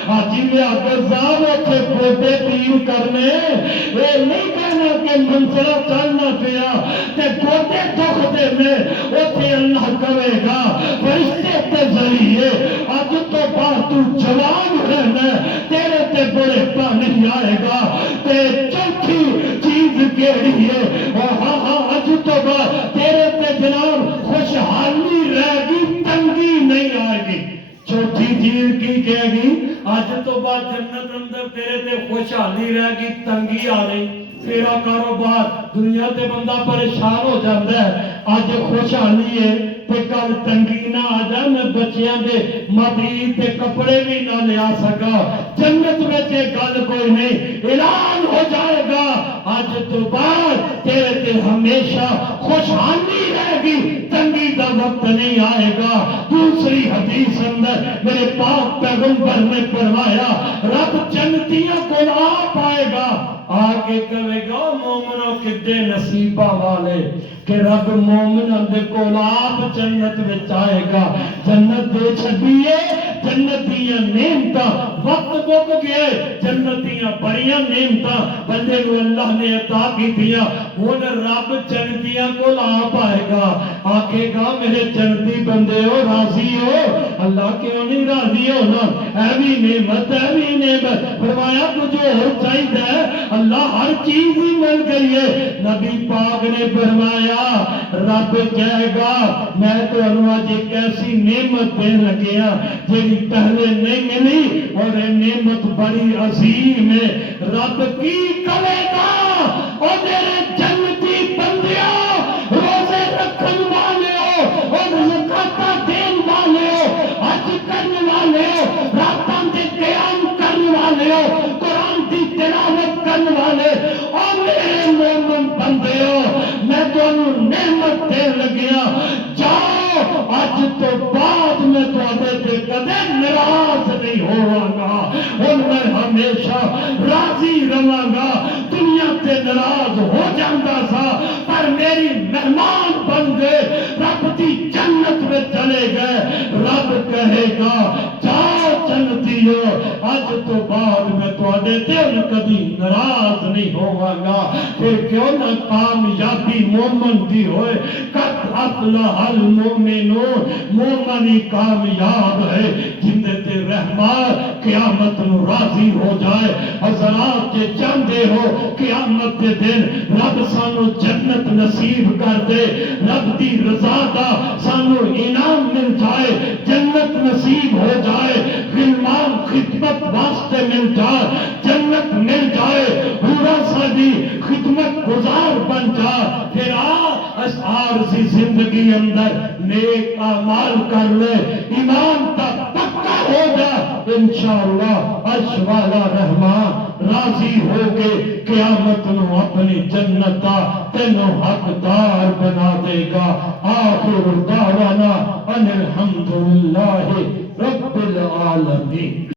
آجی میں اگرزاب اچھے پوٹے تیر کرنے اے نہیں کہنا کہ منزلہ چلنا پیا تے پوٹے دکھ دے میں اٹھے اللہ کرے گا فرشتے تے ذریعے آج تو بعد تو جوان رہنا تیرے تے بڑے پا نہیں آئے گا تے چوتھی چیز کیڑی ہے ہاں آج تو بعد تیرے تے جناب خوشحالی رہ گی تنگی نہیں آئے گی چوتھی چیز کی کہے گی آج تو بعد جنت اندر تیرے تے خوشحالی رہ گی تنگی آ رہی تیرا کاروبار دنیا تے بندہ پریشان ہو جاتا ہے آج خوشحالی ہے تے کل تنگی نہ آ جائے میں بچیاں دے مبید تے کپڑے بھی نہ لے آ سکا جنت میں تے گل کوئی نہیں اعلان ہو جائے گا آج تو بعد تیرے تے ہمیشہ خوشحالی رہے گی تنگی کا وقت نہیں آئے گا دوسری حدیث اندر میرے پاک پیغمبر نے فرمایا رب جنتیوں کو آپ آئے گا آگے کہے گا مومنوں کدے نصیبہ والے کہ رب مومنوں دے کو آپ جنت میں آئے گا جنت دے چھڑیے جنتیاں نعمتاں وقت بک گئے جنتیاں بڑیاں نعمتاں بندے کو اللہ نے عطا کی دیا وہ رب جنتیاں کو آپ آئے گا آکھے گا میرے جنتی بندے ہو راضی ہو اللہ کیوں نہیں راضی ہو نا ایوی نعمت فرمایا کچھ اور چاہیے اللہ ہر چیز ہی مل گئی ہے نبی پاک نے فرمایا رب کہے گا میں تو انواج ایک ایسی نعمت دے لگیا جی پہلے نہیں ملی اور یہ نعمت بڑی عظیم ہے رب کی کرے گا اور میرے جنتی بندیوں روزے رکھن والے ہو اور زکاة دین والے ہو حج کرنے والے ہو راتاں دے قیام کرنے والے ہو قرآن کی تلاوت کرنے والے اور میرے مومن بندے ہو میں تمہیں نعمت دے لگیا جاؤ اج تو بعد میں تے کدے ناراض نہیں ہوواں اور میں ہمیشہ راضی رہاں گا دنیا تے ناراض ہو جاتا سا پر میری مہمان بن گئے رب دی جنت میں چلے گئے رب کہے گا جاؤ جنتیو اج تو بعد میں تواڈے تے کبھی ناراض نہیں ہوواں گا پھر کیوں نہ کامیابی مومن دی ہوئے قد افلح المؤمنون مومن ہی کامیاب ہے جن تے رحمان قیامت نو راضی ہو جائے حضرات کے چاہتے ہو قیامت کے دن رب سانو جنت نصیب کر دے رب دی رضا دا سانو انعام مل جائے جنت نصیب ہو جائے غلمان خدمت واسطے مل جائے جنت مل جائے پورا ساری خدمت گزار بن جا پھر اس عارضی زندگی اندر نیک اعمال کر لے ایمان کا پکا ہو جا انشاءاللہ عرش والا رحمان راضی ہو کے قیامت نو اپنی جنت کا تینوں حقدار بنا دے گا آخر دعوانا ان الحمدللہ رب العالمین